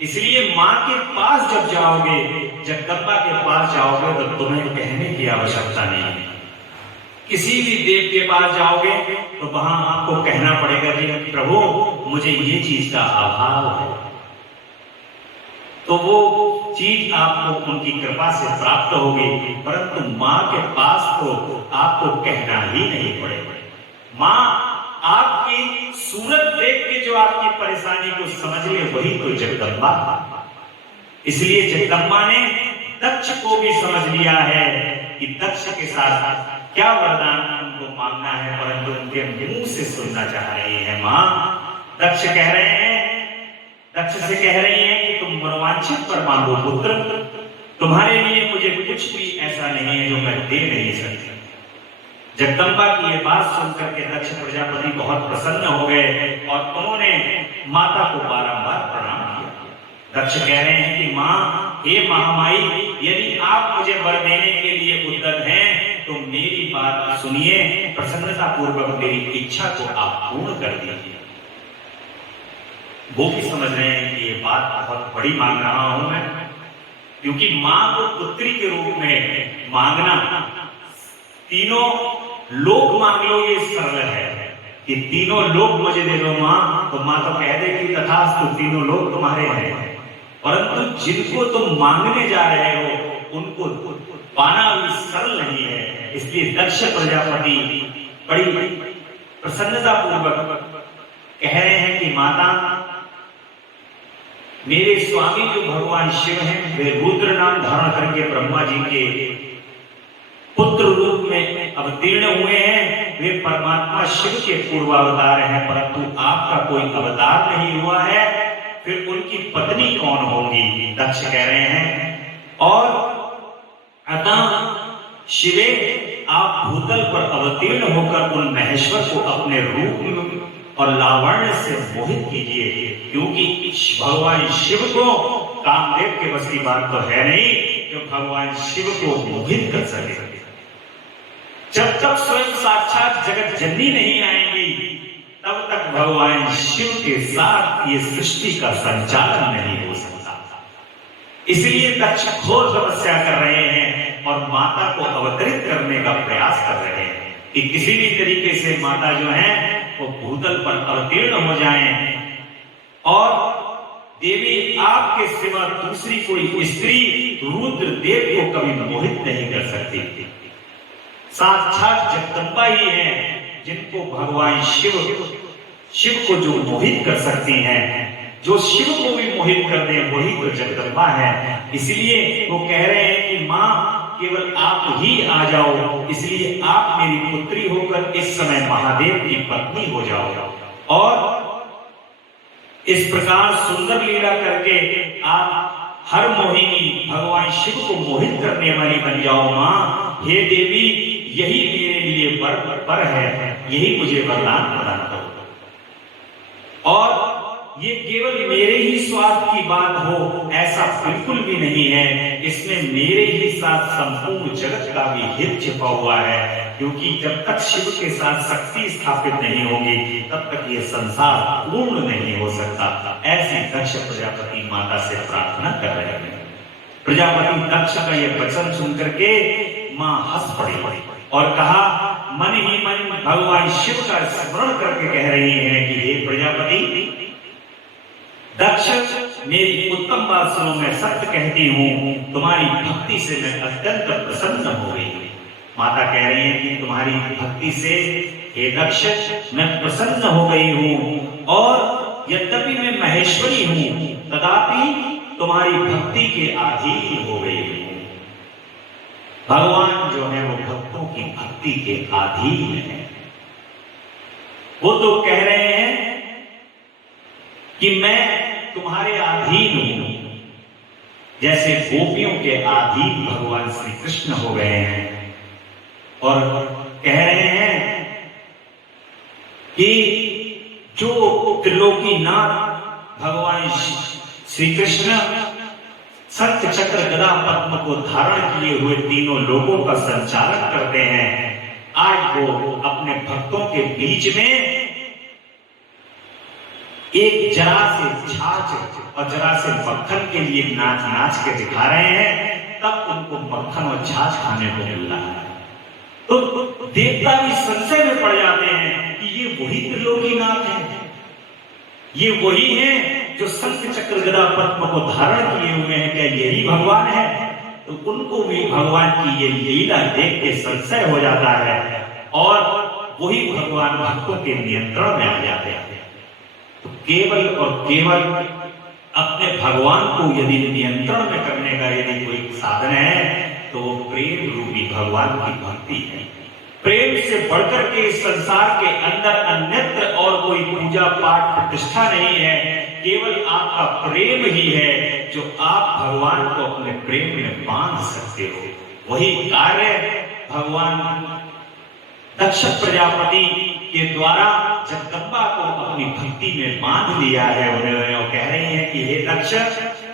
इसलिए मां के पास जब जाओगे, जगदम्बा के पास जाओगे तो तुम्हें कहने की आवश्यकता नहीं है। किसी भी देव के पास जाओगे तो वहां आपको कहना पड़ेगा कि प्रभु मुझे ये चीज का अभाव है, तो वो चीज आपको उनकी कृपा से प्राप्त होगी। परंतु मां के पास तो आपको कहना ही नहीं पड़ेगा। मां आपकी सूरत देख के जो आपकी परेशानी को समझ ले वही तो जगदम्बा। इसलिए जगदम्बा ने दक्ष को भी समझ लिया है कि दक्ष के साथ क्या वरदान उनको मांगना है, परंतु उनके मुंह से सुनना चाह रही है मां। दक्ष कह रहे हैं, दक्ष से कह रही हैं कि तुम मनोवांछित पर मांगो पुत्र, तुम्हारे लिए मुझे कुछ भी ऐसा नहीं है जो मैं दे नहीं सकती। जगदम्बा की ये बात सुनकर के दक्ष प्रजापति बहुत प्रसन्न हो गए और उन्होंने माता को बारंबार प्रणाम किया। दक्ष कह रहे हैं कि मां हे महामाई, यदि आप मुझे वर देने के लिए उद्यत हैं तो मेरी बात सुनिए, प्रसन्नता पूर्वक मेरी इच्छा को आप पूर्ण कर दीजिए। वो भी समझ रहे हैं कि ये बात बहुत बड़ी मांग रहा हूं मैं, क्योंकि मां को पुत्री के रूप में मांगना, तीनों लोक मांग लो ये सरल है कि तीनों लोक मुझे दे दो मां, तो मां तो कह देगी तथास्तु, तीनों लोक तुम्हारे हैं। परंतु जिनको तुम मांगने जा रहे हो उनको पाना भी सरल नहीं है। इसलिए दक्ष प्रजापति बड़ी प्रसन्नता पूर्वक कह रहे हैं कि माता, मेरे स्वामी जो भगवान शिव हैं, वे रुद्र नाम धारण करके ब्रह्मा जी के पुत्र रूप में अवतीर्ण हुए हैं। वे परमात्मा शिव के पूर्वावतार हैं, परंतु आपका कोई अवतार नहीं हुआ है, फिर उनकी पत्नी कौन होगी? दक्ष कह रहे हैं। और अतः शिवे, आप भूतल पर अवतीर्ण होकर उन महेश्वर को अपने रूप और लावण्य से मोहित कीजिए, क्योंकि भगवान शिव को कामदेव के बस की बात तो है नहीं जो भगवान शिव को मोहित कर सके। जब तक स्वयं साक्षात जगत जननी नहीं आएंगी तब तक भगवान शिव के साथ ये सृष्टि का संचालन नहीं हो सकता। इसलिए दक्ष घोर तपस्या कर रहे हैं और माता को अवतरित करने का प्रयास कर रहे हैं कि किसी भी तरीके से माता जो है वो भूतल पर अवतीर्ण हो जाएं और देवी आपके सिवा दूसरी कोई स्त्री रुद्र देव को कभी मोहित नहीं कर सकती। साक्षात जगदम्बा ही है जिनको भगवान शिव को जो मोहित कर सकती हैं, जो शिव को भी मोहित कर दे वही तो जगदम्बा है। इसलिए वो कह रहे हैं कि मां, केवल आप ही आ जाओ, इसलिए आप मेरी पुत्री होकर इस समय महादेव की पत्नी हो जाओ और इस प्रकार सुंदर लीला करके आप हर मोहिनी भगवान शिव को मोहित करने वाली बन जाओ मां। हे देवी, यही मेरे लिए वर है, यही मुझे वरदान प्रदान करो। और ये केवल मेरे ही स्वार्थ की बात हो ऐसा बिल्कुल भी नहीं है, इसमें मेरे ही साथ संपूर्ण जगत का भी हित छिपा हुआ है, क्योंकि जब तक शिव के साथ शक्ति स्थापित नहीं होगी तब तक ये संसार पूर्ण नहीं हो सकता। ऐसी दक्ष प्रजापति माता से प्रार्थना कर रहे हैं। प्रजापति दक्ष का ये वचन सुनकर के मां हंस पड़ी और कहा, मन ही मन भगवान शिव का स्मरण करके कह रही है कि हे प्रजापति दक्ष, मेरी उत्तम बात सुनो, मैं सत्य कहती हूँ, तुम्हारी भक्ति से मैं अत्यंत प्रसन्न हो गई। माता कह रही है कि तुम्हारी भक्ति से हे दक्ष मैं प्रसन्न हो गई हूँ, और यद्यपि मैं महेश्वरी हूँ तथापि तुम्हारी भक्ति के अधीन हो गई हूँ। भगवान जो है वो भक्तों की भक्ति के अधीन है। वो तो कह रहे हैं कि मैं तुम्हारे अधीन हूं, जैसे गोपियों के अधीन भगवान श्री कृष्ण हो गए हैं और कह रहे हैं कि जो त्रिलोकीनाथ भगवान श्री कृष्ण सत्य चक्र गदा पद्म को धारण किए हुए तीनों लोगों का संचालन करते हैं, आज वो अपने भक्तों के बीच में एक जरा से छाछ और जरा से मक्खन के लिए नाच नाच के दिखा रहे हैं, तब उनको मक्खन और छाछ खाने को मिल रहा है। तो देवता भी संशय में पड़ जाते हैं कि ये वही त्रिलोकीनाथ है, ये वही है जो सत्य चक्र गदा पद्म को धारण किए हुए हैं, क्या यही भगवान है? तो उनको भी भगवान की ये लीला देख के संशय हो जाता है और वही भगवान भक्तों के नियंत्रण में आ जाते हैं। तो केवल और केवल अपने भगवान को यदि नियंत्रण में करने का यदि कोई साधन है तो वो प्रेम रूपी भगवान की भक्ति है। प्रेम से बढ़कर के इस संसार के अंदर अन्यत्र और कोई पूजा पाठ प्रतिष्ठा नहीं है, केवल आपका प्रेम ही है जो आप भगवान को अपने प्रेम में बांध सकते हो। वही कार्य भगवान दक्ष प्रजापति के द्वारा जगदम्बा को अपनी भक्ति में बांध लिया है उन्होंने। और कह रही है कि हे दक्ष,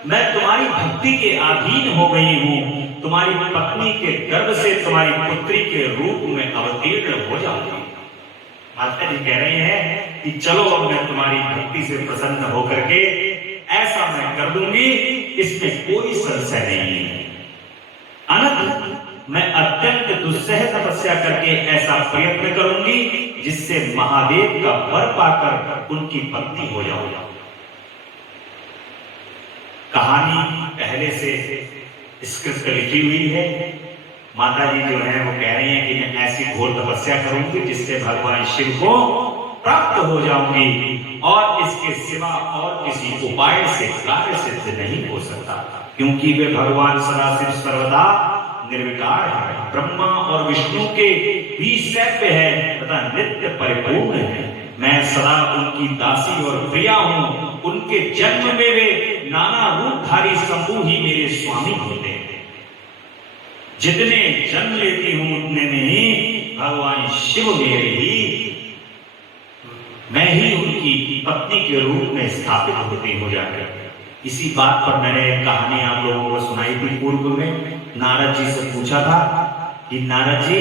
मैं तुम्हारी भक्ति के अधीन हो गई हूं, तुम्हारी पत्नी के गर्भ से तुम्हारी पुत्री के रूप में अवतीर्ण हो जाऊंगी। माता जी कह रही हैं कि चलो अब मैं तुम्हारी भक्ति से प्रसन्न होकर के ऐसा मैं कर दूंगी, इसमें कोई संशय नहीं है। अनंत मैं अत्यंत दुस्सह तपस्या करके ऐसा प्रयत्न करूंगी जिससे महादेव का वर पाकर उनकी पत्नी हो जाऊंगा। कहानी पहले से स्क्रिप्ट लिखी हुई है। माता जी जो है वो कह रही हैं कि मैं ऐसी घोर तपस्या करूंगी जिससे भगवान शिव को प्राप्त हो जाऊंगी और इसके सिवा और किसी उपाय से कार्य सिद्ध नहीं हो सकता, क्योंकि वे भगवान सदाशिव सर्वदा निर्विकार है, ब्रह्मा और विष्णु के भी सैप्य है तथा नित्य परिपूर्ण है। मैं सदा उनकी दासी और प्रिया हूं। उनके जन्म में वे नाना रूपधारी शंभु ही मेरे स्वामी होते हैं। जितने जन्म लेती हूं उतने में ही भगवान शिव मेरे ही, मैं ही उनकी पत्नी के रूप में स्थापित होती हो जाकर। इसी बात पर मैंने कहानी आप लोगों को सुनाई थी पूर्व में। नारद जी से पूछा था कि नारद जी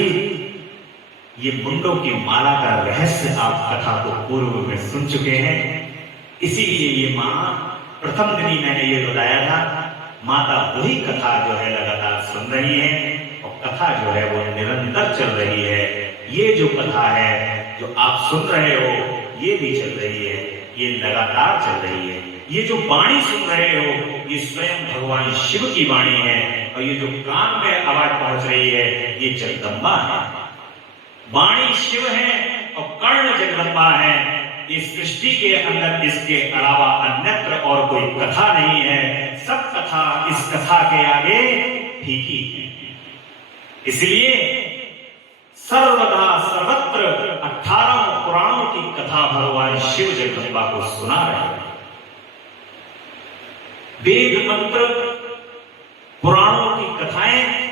ये मुंडों की माला का रहस्य आप कथा को पूर्व में सुन चुके हैं, इसीलिए ये माँ प्रथम दिन ही मैंने ये बताया था, माता वही कथा जो है लगातार सुन रही है और कथा जो है वो निरंतर चल रही है। ये जो कथा है जो आप सुन रहे हो ये भी चल रही है, ये लगातार चल रही है। ये जो वाणी सुन रहे हो ये स्वयं भगवान शिव की वाणी है और ये जो कान में आवाज पहुंच रही है ये जगदम्बा है। वाणी शिव है और कर्ण जगदम्बा है। इस सृष्टि के अंदर इसके अलावा अन्यत्र और कोई कथा नहीं है। सब कथा इस कथा के आगे फीकी है। इसलिए सर्वदा सर्वत्र 18 पुराणों की कथा भगवान शिव जगदम्बा को सुना रहे हैं। वेद मंत्र पुराणों की कथाएं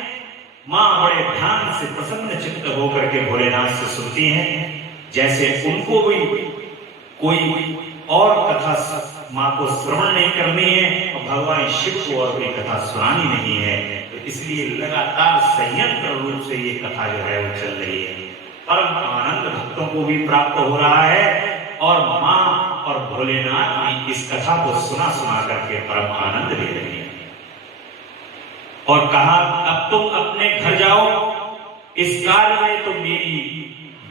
मां बड़े ध्यान से प्रसन्न चित्त होकर के भोलेनाथ से सुनती हैं, जैसे उनको भी कोई और कथा मां को श्रवण नहीं करनी है और भगवान शिव को और कोई कथा सुनानी नहीं है। तो इसलिए लगातार संयंत्र रूप से ये कथा जो है वो चल रही है। परम आनंद भक्तों को भी प्राप्त हो रहा है और मां और भोलेनाथ भी इस कथा को सुना सुना करके परम आनंद ले रहे हैं। और कहा अब तुम अपने घर जाओ, इस कार्य में तो मेरी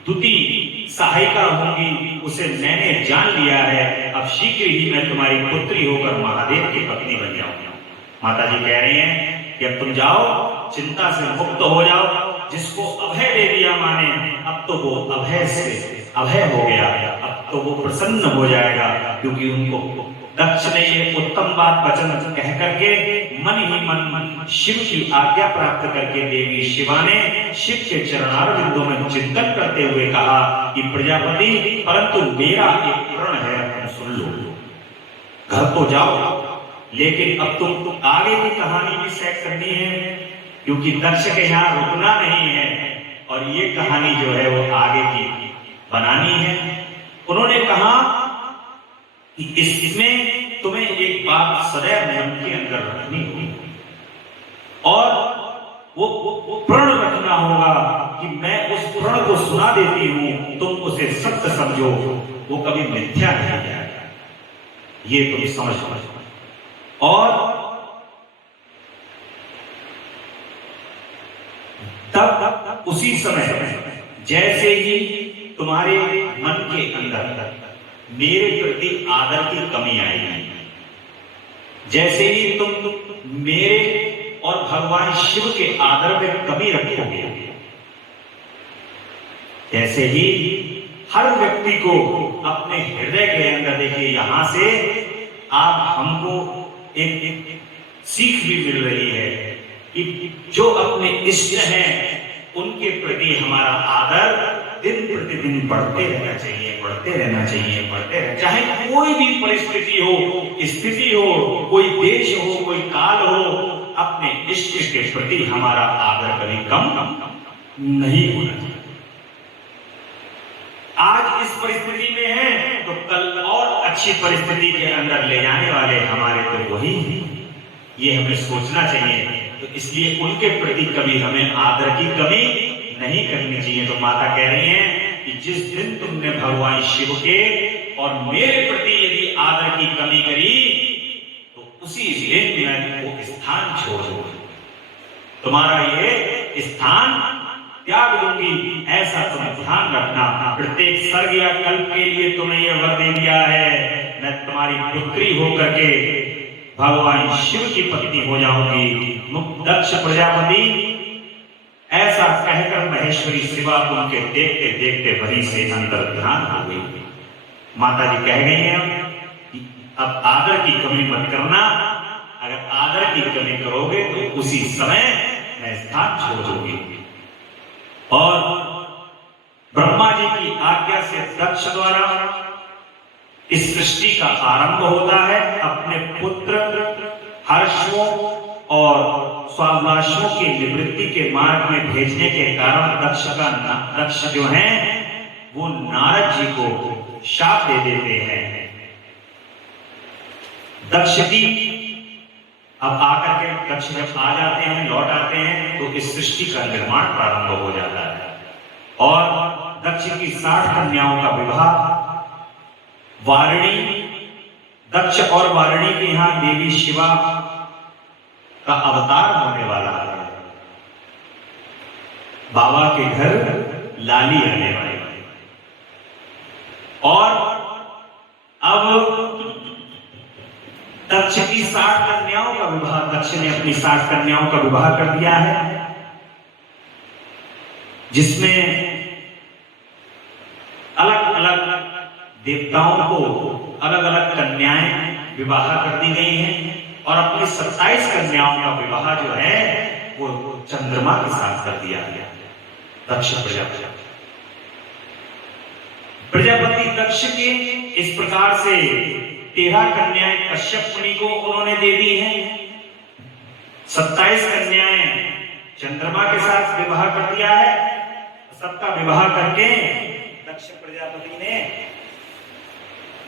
दुती सहायिका होगी, उसे मैंने जान लिया है। अब शीघ्र ही मैं तुम्हारी पुत्री होकर महादेव की पत्नी बन जाऊंगी। माता जी कह रही हैं कि अब तुम जाओ, चिंता से मुक्त हो जाओ। जिसको अभय दे दिया माने, अब तो वो अभय से अभय हो गया, अब तो वो प्रसन्न हो जाएगा, क्योंकि उनको दक्ष ने ये उत्तम बात वचन कह करके मन ही मन शिव की आज्ञा प्राप्त करके देवी शिवा ने शिव के चरणारविंदों में चिंतन करते हुए कहा कि प्रजापति, परंतु मेरा एक प्रण है, सुन लो। घर तो जाओ, लेकिन अब तुम आगे की कहानी भी सेट करनी है, क्योंकि दक्ष के यहाँ रुकना नहीं है और ये कहानी जो है वो आगे की बनानी है। उन्होंने कहा कि इसमें तुम्हें एक बात सदैव मन के अंदर रखनी होगी और वो प्रण रखना होगा कि मैं उस प्रण को सुना देती हूं, तुम उसे सत्य समझो, वो कभी मिथ्या नहीं जाएगा, ये तुम समझ। और तब उसी समय जैसे ही तुम्हारे मन के अंदर मेरे प्रति आदर की कमी आएगी, जैसे ही तुम मेरे और भगवान शिव के आदर में कमी रखोगे, जैसे ही हर व्यक्ति को अपने हृदय के अंदर, देखिए यहां से आप हमको एक सीख भी मिल रही है कि जो अपने इष्ट हैं उनके प्रति हमारा आदर दिन प्रतिदिन बढ़ते रहना चाहिए, बढ़ते रहना चाहिए, बढ़ते रहना, चाहे कोई भी परिस्थिति हो, स्थिति हो, कोई देश हो, कोई काल हो, अपने इष्ट के प्रति हमारा आदर कभी कम नहीं होना चाहिए। आज इस परिस्थिति में है तो कल और अच्छी परिस्थिति के अंदर ले जाने वाले हमारे तो वही ये हमें सोचना चाहिए। तो इसलिए उनके प्रति कभी हमें आदर की कमी नहीं करनी चाहिए। तो माता कह रही हैं कि जिस दिन तुमने भगवान शिव के और मेरे प्रति यदि आदर की कमी करी तो उसी दिन मैं तुमको स्थान छोड़ दूंगी, तुम्हारा ये स्थान त्याग दूंगी। ऐसा तुम ध्यान रखना। प्रत्येक सर्ग या कल्प के लिए तुम्हें यह वर दे दिया है, मैं तुम्हारी पुत्री होकर के भगवान शिव की पत्नी हो जाऊंगी। दक्ष प्रजापति ऐसा कहकर महेश्वरी शिवा उनके देखते देखते वहीं से अंतर ध्यान हो गई। माता जी कह गई हैं कि अब आदर की कमी मत करना, अगर आदर की कमी करोगे तो उसी समय मैं स्थान छोड़ दूंगी। और ब्रह्मा जी की आज्ञा से दक्ष द्वारा इस सृष्टि का आरंभ होता है। अपने पुत्र हर्षों और स्वाभिलाषों की निवृत्ति के मार्ग में भेजने के कारण दक्ष जो है वो नारद जी को शाप दे देते हैं। दक्ष जी अब आकर के दक्ष जब आ जाते हैं, लौट आते हैं, तो इस सृष्टि का निर्माण प्रारंभ हो जाता है। और दक्ष की 60 कन्याओं का विवाह वारिणी, दक्ष और वारिणी के यहां देवी शिवा का अवतार होने वाला है। बाबा के घर लाली आने वाली है। और अब दक्ष की 60 कन्याओं का विवाह, दक्ष ने अपनी 60 कन्याओं का विवाह कर दिया है, जिसमें अलग अलग देवताओं को अलग अलग कन्याएं विवाह कर दी गई हैं। और अपनी 27 कन्याओं का विवाह जो है वो चंद्रमा के साथ कर दिया गया। दक्ष प्रजापति दक्ष के इस प्रकार से 13 कन्याएं कश्यप मुनि को उन्होंने दे दी हैं। 27 कन्याएं चंद्रमा के साथ विवाह कर दिया है। सबका विवाह करके दक्ष प्रजापति ने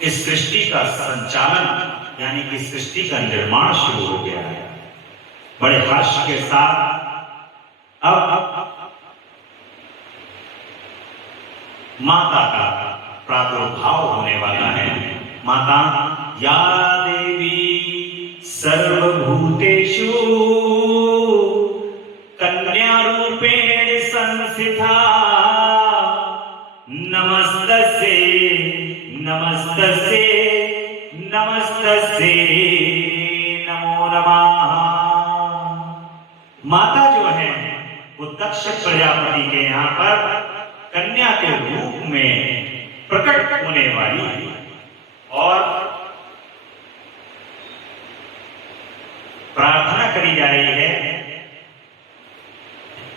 इस सृष्टि का संचालन यानी कि सृष्टि का निर्माण शुरू हो गया है। बड़े हर्ष के साथ अब माता का प्रादुर्भाव होने वाला है। माता या देवी सर्वभूतेषु कन्या रूपेण संस्थिता नमस्तस्यै नमस्तस्यै नमस्तस्यै नमो नमः। माता जो है वो दक्ष प्रजापति के यहाँ पर कन्या के रूप में प्रकट होने वाली और प्रार्थना करी जा रही है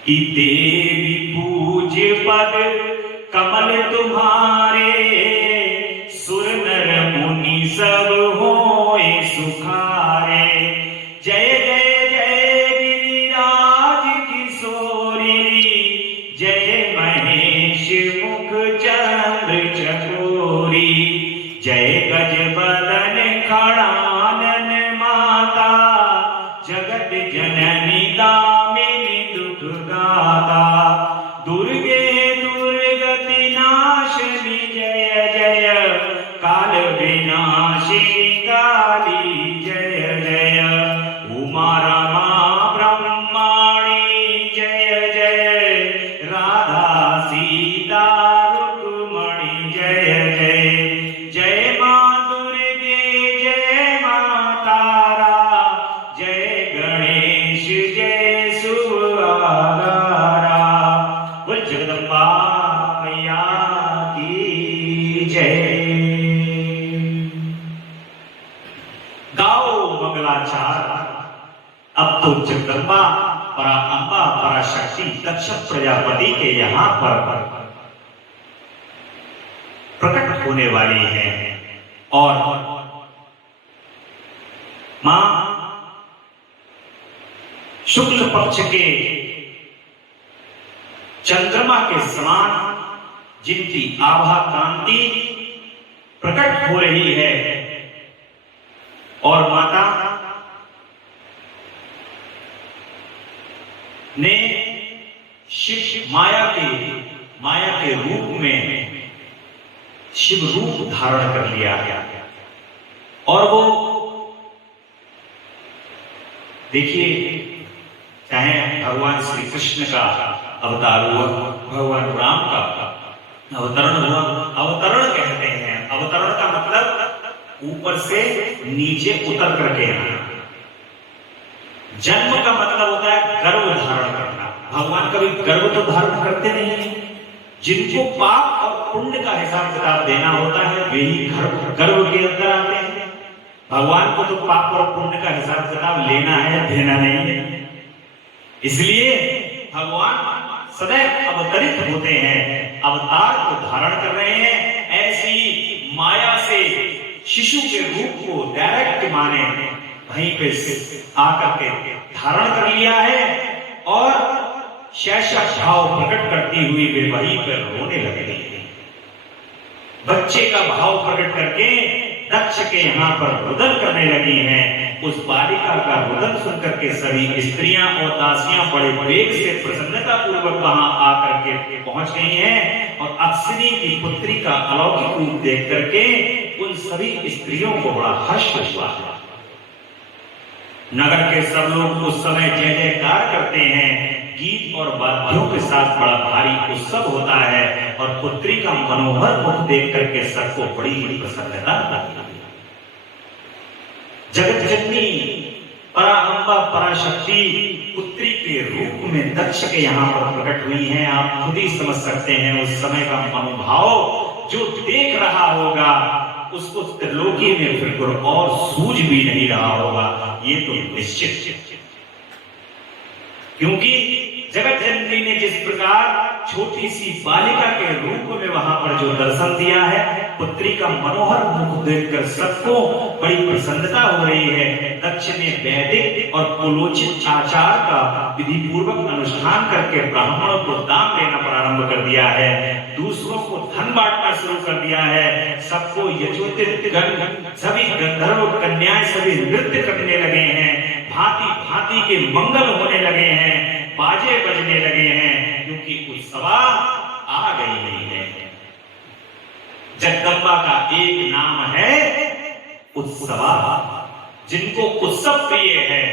कि देवी पूज्य पद कमल तुम्हारे, सुर नर मुनि सब होए सुखारे। जय जय जय गिरिराज किशोरी, जय महेश मुख चंद्र चकोरी। जय गज बदन खड़ानन माता, जगत जननी दामिनी दुख गाता। दुर्गे दुर्गति नाशिनी जय जय, काल विनाशिनी काली जय जय। उमा रमा ब्रह्माणी जय जय, राधा सीता रुक्मणी जय जय। जय मां दुर्गे जय मां तारा, जय गणेश जय सुआगारा। बोल जगदम्बा मैया की जय। गाओ मंगलाचार। अब तो जगदम्बा परा अम्बा पराशक्ति दक्ष प्रजापति के यहाँ पर प्रकट होने वाली है। और मां शुक्ल पक्ष के चंद्रमा के समान जिनकी आभा कांति प्रकट हो रही है और माता ने शिव माया के रूप में शिव रूप धारण कर लिया गया। और वो देखिए, चाहे भगवान श्री कृष्ण का अवतार हुआ, भगवान राम का अवतरण हुआ। अवतरण कहते हैं, अवतरण का मतलब ऊपर से नीचे उतर करके आना। जन्म का मतलब होता है गर्भ धारण करना। भगवान कभी गर्भ तो धारण करते नहीं है। जिनको पाप और पुण्य का हिसाब किताब देना होता है वे ही गर्भ के अंदर आते हैं। भगवान को तो पाप और पुण्य का हिसाब किताब लेना है, देना नहीं है। इसलिए भगवान सदैव अवतरित होते हैं, अवतार को धारण कर रहे हैं। ऐसी माया से शिशु के रूप को डायरेक्ट माने वहीं पे आकर के धारण कर लिया है और शैशव भाव प्रकट करती हुई वे वहीं पर रोने लगे। बच्चे का भाव प्रकट करके दक्ष के यहाँ पर रुदन करने लगी हैं। उस बालिका का रुदन सुनकर के सभी स्त्रियां और दासियां बड़े वेग से प्रसन्नता पूर्वक वहां आकर के पहुंच गई हैं और अक्षिनी की पुत्री का अलौकिक रूप देख करके उन सभी स्त्रियों को बड़ा हर्ष हुआ। नगर के सब लोग उस समय जय जयकार करते हैं। गीत और वाद्यों के साथ बड़ा भारी उत्सव होता है और पुत्री का मनोहर मुख देख करके सबको बड़ी प्रसन्नता होती है। जगत जननी पराअंबा पराशक्ति पुत्री के रूप में दक्ष के यहाँ पर प्रकट हुई हैं। आप खुद ही समझ सकते हैं उस समय का मनोभाव। जो देख रहा होगा उसको त्रिलोकी में फिर कोई और सूझ भी नहीं रहा होगा, ये तो निश्चित। क्योंकि जगत जननी ने जिस प्रकार छोटी सी बालिका के रूप में वहां पर जो दर्शन दिया है, पुत्री का मनोहर मुख देखकर सबको बड़ी प्रसन्नता हो रही है। दक्ष ने वैदिक और कुलोचित आचार का विधि पूर्वक अनुष्ठान करके ब्राह्मणों को दान देना प्रारंभ कर दिया है। दूसरों को धन बांटना शुरू कर दिया है। सबको यजोचित सभी गंधर्व कन्याएं सभी नृत्य करने लगे हैं। भांति भांति के मंगल होने लगे हैं, बाजे बजने लगे हैं, क्योंकि उत्सवा आ गई है। जगदम्बा का एक नाम है उत्सवा, जिनको उत्सव प्रिय है।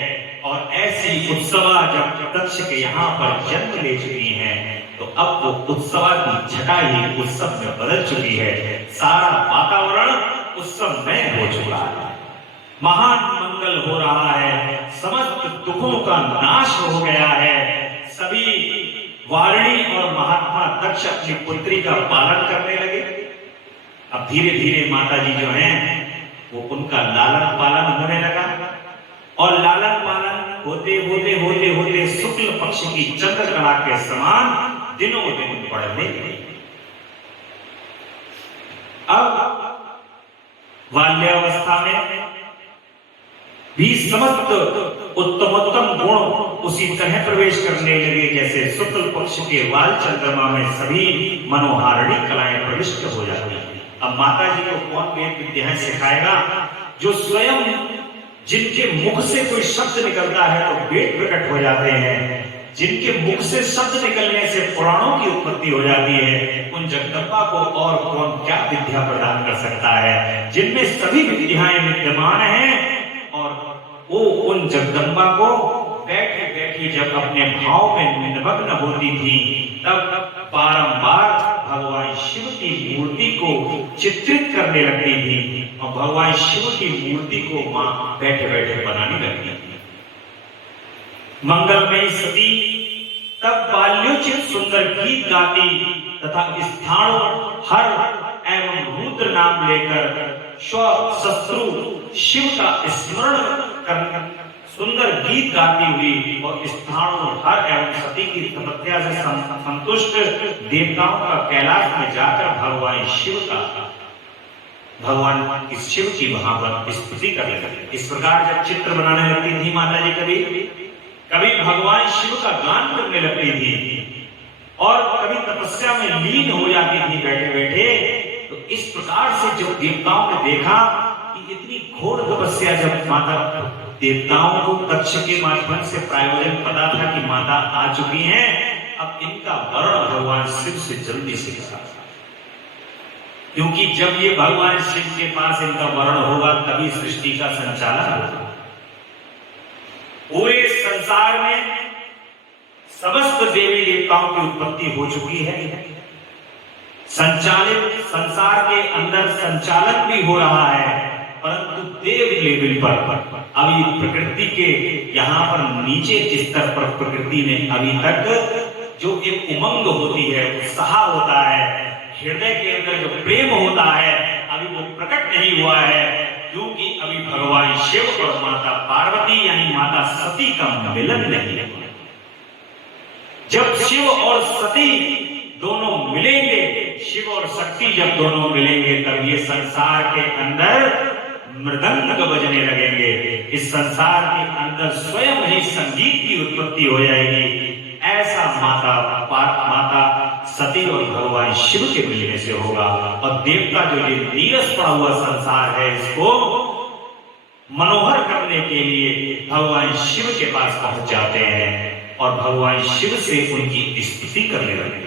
और ऐसी उत्सवा जब दक्ष के यहाँ पर जन्म ले चुकी हैं तो अब वो उत्सवा की छटा ही उत्सव में बदल चुकी है। सारा वातावरण उत्सवमय हो चुका है। महान मंगल हो रहा है, समस्त दुखों का नाश हो गया है। सभी वारिणी और महात्मा दक्ष अपनी पुत्री का पालन करने लगे। अब धीरे धीरे माता जी जो हैं वो उनका लालन पालन होने लगा और लालन पालन होते होते होते होते शुक्ल पक्ष की चंद्रकला के समान दिनों दिन बढ़ने लगे। अब बाल्यावस्था में भी समस्त उत्तमोत्तम गुण उसी तरह प्रवेश करने लगे जैसे शुक्ल पक्ष के बाल चंद्रमा में सभी मनोहारिणी कलाएं प्रविष्ट हो जाती हैं। अब माता जी को कौन वेद विद्याएं सिखाएगा? जो स्वयं जिनके मुख से कोई शब्द निकलता है तो वेद प्रकट हो जाते हैं, जिनके मुख से शब्द निकलने से पुराणों की उत्पत्ति हो जाती है, उन जगदम्बा को और कौन क्या विद्या प्रदान कर सकता है? जिनमें सभी विद्याएं विद्यमान हैं और वो उन जगदम्बा को बैठी बैठी जब अपने भाव में निमग्न होती थी तब बारंबार भगवान शिव की मूर्ति को चित्रित करने लगती थी और भगवान शिव की मूर्ति को मां बैठे बैठे बनाने लगती थी। मंगलमयी सती तब बाल्योचित सुंदर गीत गाती तथा स्थाणु हर एवं रुद्र नाम लेकर शत्रु शिव का स्मरण कर सुंदर गीत गाती हुई और स्थाणु हर एवं सती की तपस्या से संतुष्ट देवताओं का कैलाश में जाकर भगवान शिव की वहां पर स्तुति करने लगी। इस प्रकार जब चित्र बनाने लगती थी माता जी, कभी भगवान शिव का गान करने लगती थी और कभी तपस्या में लीन हो जाती थी बैठे बैठे। तो इस प्रकार से जो देवताओं ने देखा कि इतनी घोर तपस्या जब माता देवताओं को कक्ष के माध्यम से प्रायोजन पता था कि माता आ चुकी हैं, अब इनका वर्ण भगवान शिव से जल्दी से करा, क्योंकि जब ये भगवान शिव के पास इनका वर्ण होगा तभी सृष्टि का संचालन होगा। पूरे संसार में समस्त देवी देवताओं की उत्पत्ति हो चुकी है, संसार के अंदर संचालन भी हो रहा है, परंतु देव लेवल पर अभी प्रकृति के यहाँ पर नीचे स्तर पर प्रकृति ने अभी तक जो एक उमंग होती है, उत्साह होता है, हृदय के अंदर जो प्रेम होता है, अभी वो प्रकट नहीं हुआ है, क्योंकि अभी भगवान शिव और माता पार्वती यानी माता सती का मिलन नहीं है। जब शिव और सती दोनों मिलेंगे, शिव और शक्ति जब दोनों मिलेंगे, तब ये संसार के अंदर मृदंग बजने लगेंगे, इस संसार के अंदर स्वयं ही संगीत की उत्पत्ति हो जाएगी। ऐसा माता सती और भगवान शिव के मिलने से होगा। और देवता जो ये नीरस पड़ा हुआ संसार है, इसको मनोहर करने के लिए भगवान शिव के पास पहुंच जाते हैं और भगवान शिव से उनकी स्तुति करने लगते हैं।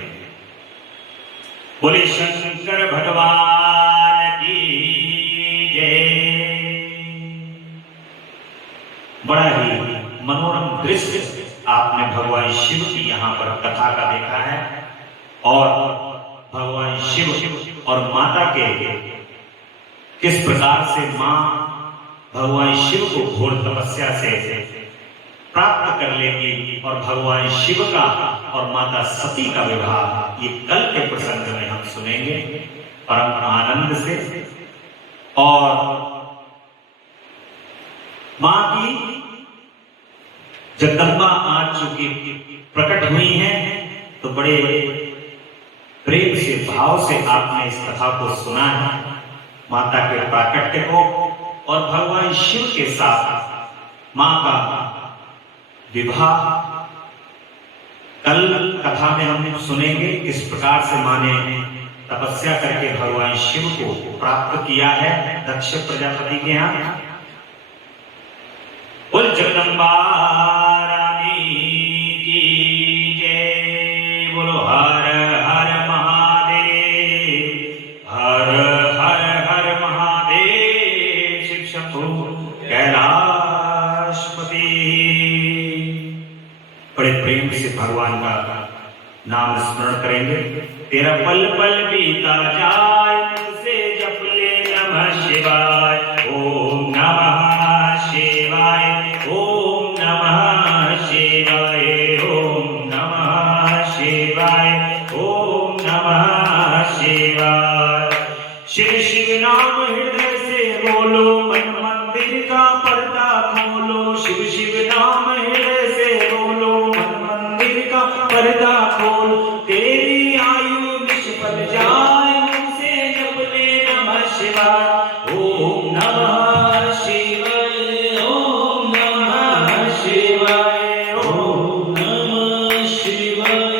बोले शंकर भगवान की जय। बड़ा ही मनोरम दृश्य आपने भगवान शिव की यहाँ पर कथा का देखा है, और भगवान शिव और माता के किस प्रकार से मां भगवान शिव को घोर तपस्या से प्राप्त कर लेगी और भगवान शिव का और माता सती का विवाह, ये कल के प्रसंग में हम सुनेंगे परम आनंद से। और मां की जगदम्बा आज चूंकि प्रकट हुई हैं, तो बड़े प्रेम से भाव से आपने इस कथा को सुना है, माता के प्राकट्य को और भगवान शिव के साथ मां का विवाह। कल कथा में हम सुनेंगे किस प्रकार से मां ने तपस्या करके भगवान शिव को प्राप्त किया है दक्ष प्रजापति के यहाँ। बोल जगदम्बा रानी की जय। बोलो हर हर महादेव, हर हर हर महादेव। शिव शंभु कैलाशपति। बड़े प्रेम से भगवान का नाम स्मरण करेंगे। तेरा पल पल बीता जाए, मुझसे जप ले नमः शिवाय। ओम नमः शिवाय, ओम नमः शिवाय, ओम नमः शिवाय, ओम नमः शिवाय। शिव शिव नाम हृदय से बोलो, मन मंदिर का पर्दा खोलो। शिव शिव नाम हृदय से बोलो, मन मंदिर का पर्दा खोलो। तेरी आयु निष्फल जाए, मुझसे जप ले नमः शिवाय। ओम नमः शिवाय, ओम नमः शिवाय, ओम नमः शिवाय,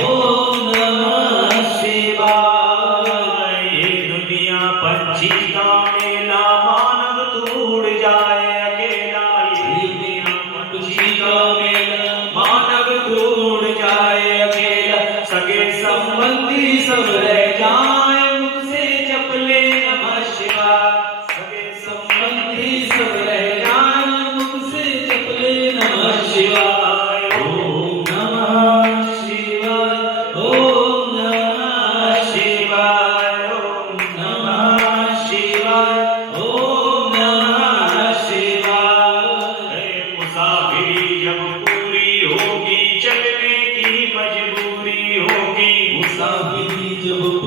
ओम नमः शिवाय। ये दुनिया पंछी का मेला, मानव तोड़ जाए अकेला। ये दुनिया पंछी का मेला, मानव तोड़ जाए अकेला। सगे संबंधी सब रह जाए, मुझसे जप ले नमः शिवाय। सगे संबंधी सब रह जाए, मुझसे जप ले नमः शिवाय। ओम नमः शिवाय, ओम नमः शिवाय, ओम नमः शिवाय, ओम नमः शिवाय। मुसाफिरी जब पूरी होगी, चलने की मजबूरी होगी। मुसाफिरी जब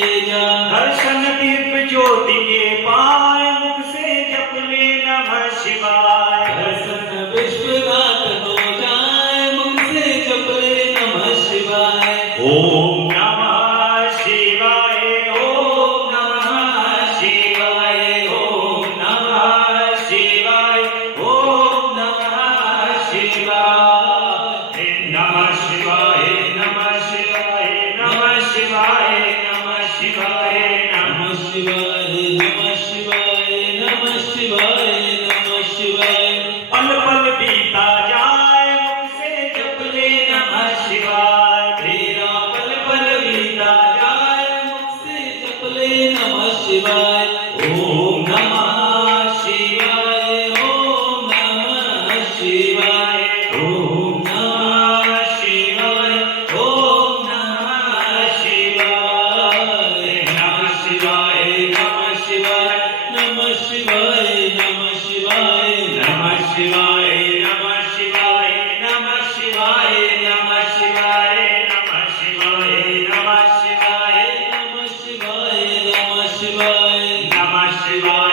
के जा। दर्शन दिव्य ज्योति के पाए मुख से जप ले नमः शिवाय। दर्शन विश्वनाथ हो जाए मुख से जप ले नमः शिवाय। ओम नमः शिवाय, ओम नमः शिवाय, ओम नमः शिवाय, ओम नमः शिवाय। नमः शिवाय, नमः शिवाय, नमः शिवाय, नमः शिवाय, नमः शिवाय नमः शिवाय नमः शिवाय नमः शिवाय। पल पल बीता जाए मुख से जप ले नमः शिवाय। तेरा पल पल बीता जाए मुख से जप ले नमः शिवाय। ओम नमः शिवाय ओम नमः शिवाय ओम नमः शिवाय ओम नमः शिवाय। नमः शिवाय नमः शिवाय नमः शिवाय नमः शिवाय नमः शिवाय, नमः शिवाय, नमः शिवाय, नमः शिवाय, नमः शिवाय, नमः शिवाय, नमः शिवाय नमः शिवाय नमः शिवाय।